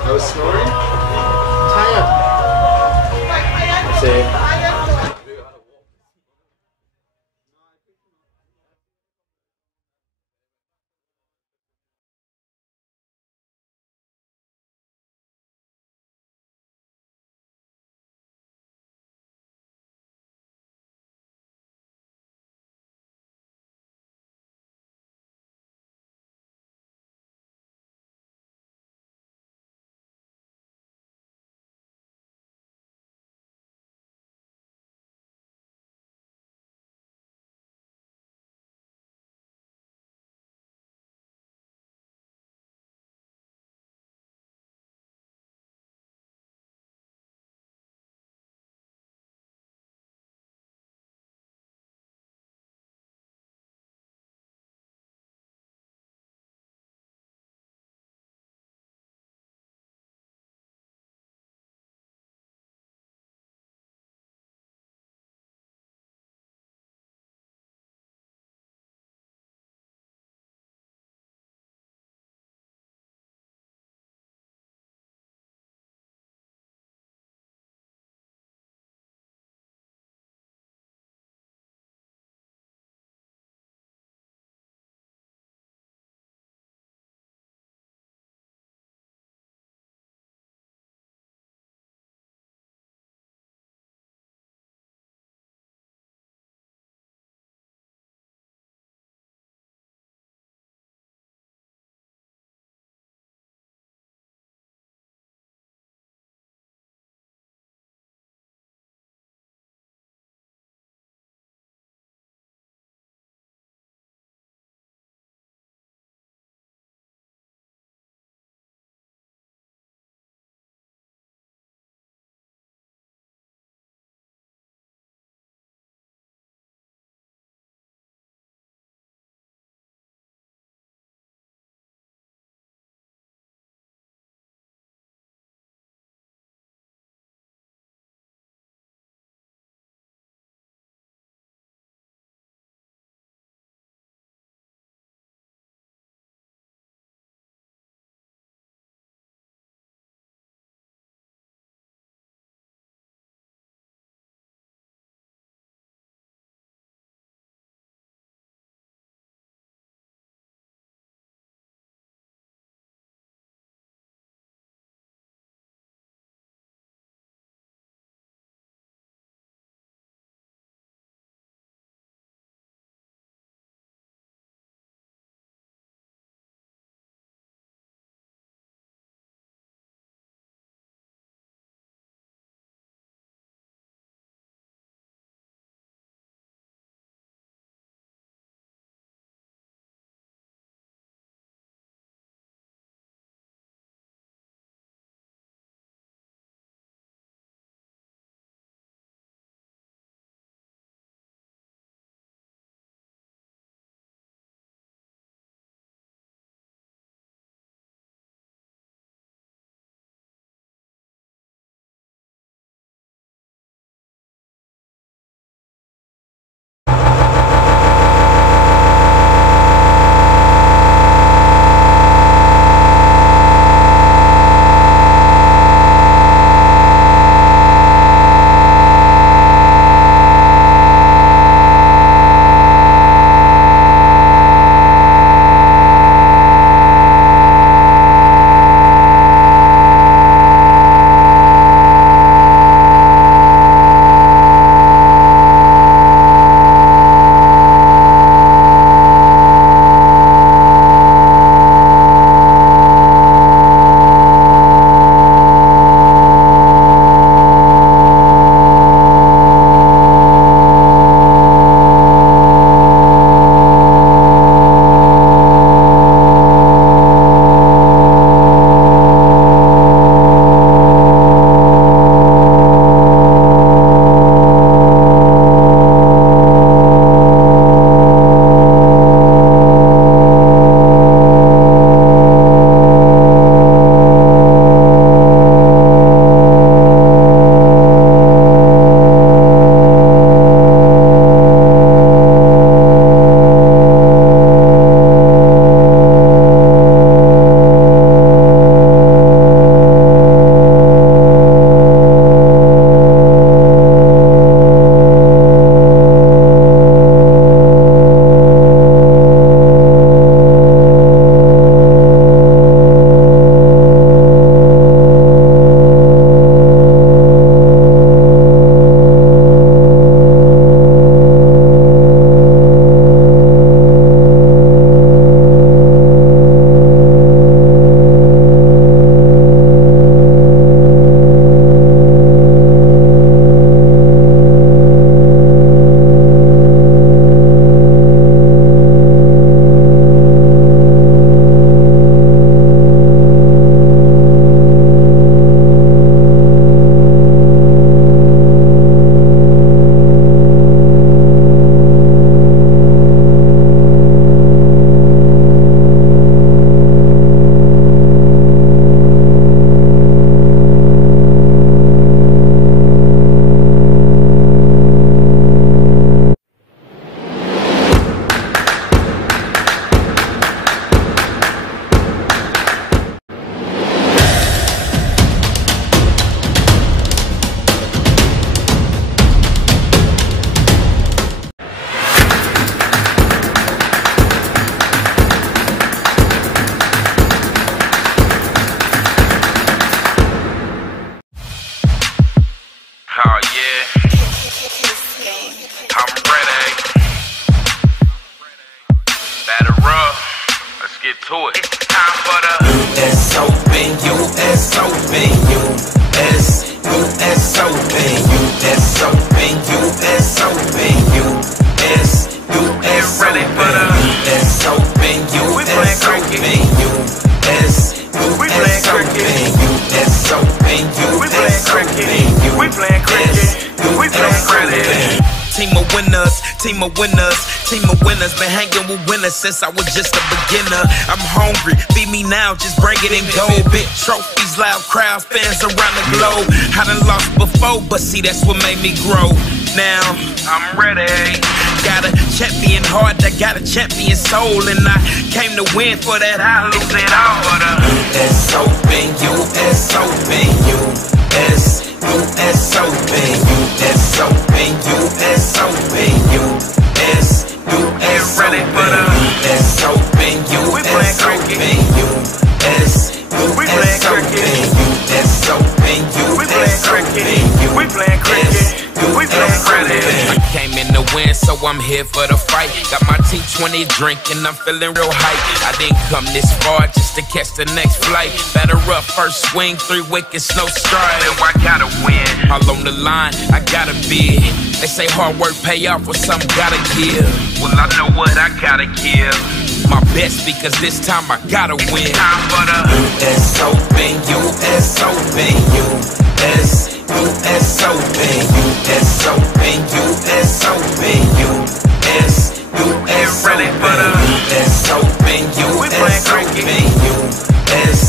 I was snoring. Tired. I'm ready. Batter up. Let's get to it. It's time for the US Open, US Open, US Open, US Open, US Open, US ready for the US Open, US Open, US We playing cricket. US Open, We playing cricket. We playing cricket. We playing cricket. Team of winners, team of winners, team of winners. Been hanging with winners since I was just a beginner. I'm hungry, feed me now, just bring it and go. Big trophies, loud crowds, fans around the globe. I done lost before, but see that's what made me grow. Now I'm ready. got a champion heart, I got a champion soul, and I came to win. For that I lose it all. For the US Open, US Open, US Open, US Open, US Open, US ready for the US Open, We playing US Open, cricket. US We playing cricket. US Open, We playing cricket. We playing cricket. We playing cricket. I came in to win, so I'm here for the fight. Got my T20 drink and I'm feeling real hype. I didn't come this far just to catch the next flight. Batter up, first swing, 3 wickets, no strike. Now I gotta win. All on the line, I gotta bid. They say hard work pay off, or some gotta give. Well, I know what I gotta give. My best, because this time I gotta win. Time for the US Open, US Open, US Open, US Open, US Open, US ready for the US Open, We playing cricket. US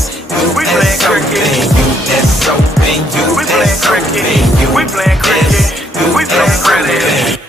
We playing cricket. US Open, We playing cricket. We playing cricket. We playing cricket.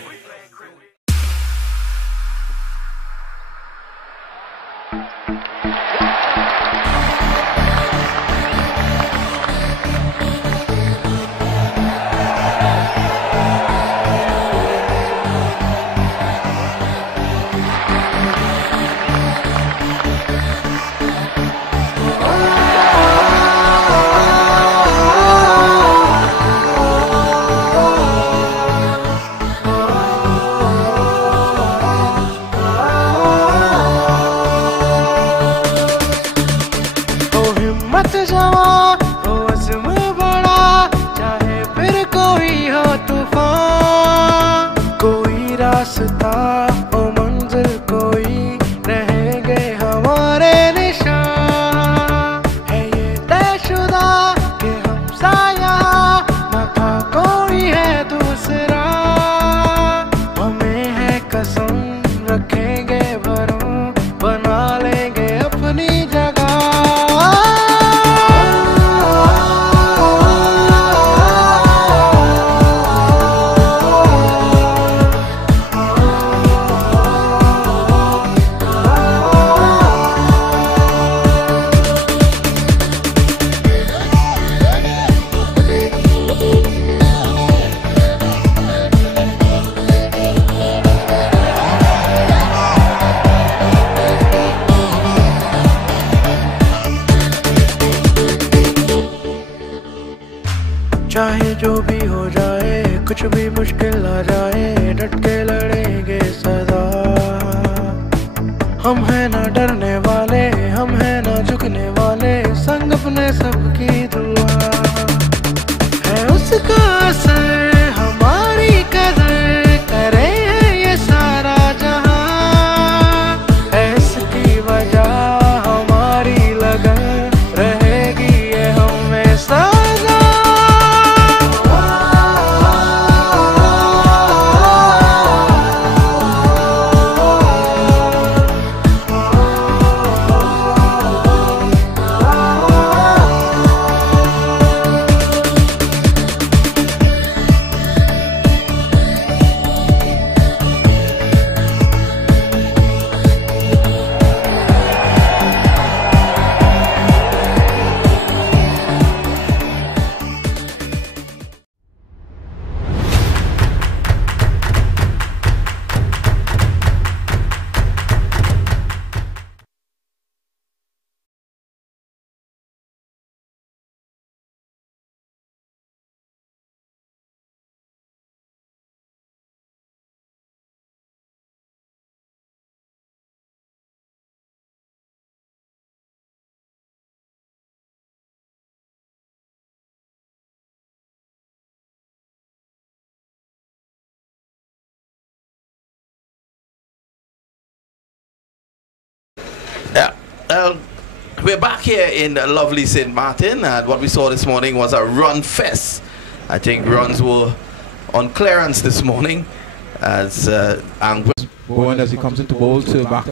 we're back here in lovely St. Martin, and what we saw this morning was a run fest. I think runs were on clearance this morning as Bowen as he comes into bowl to back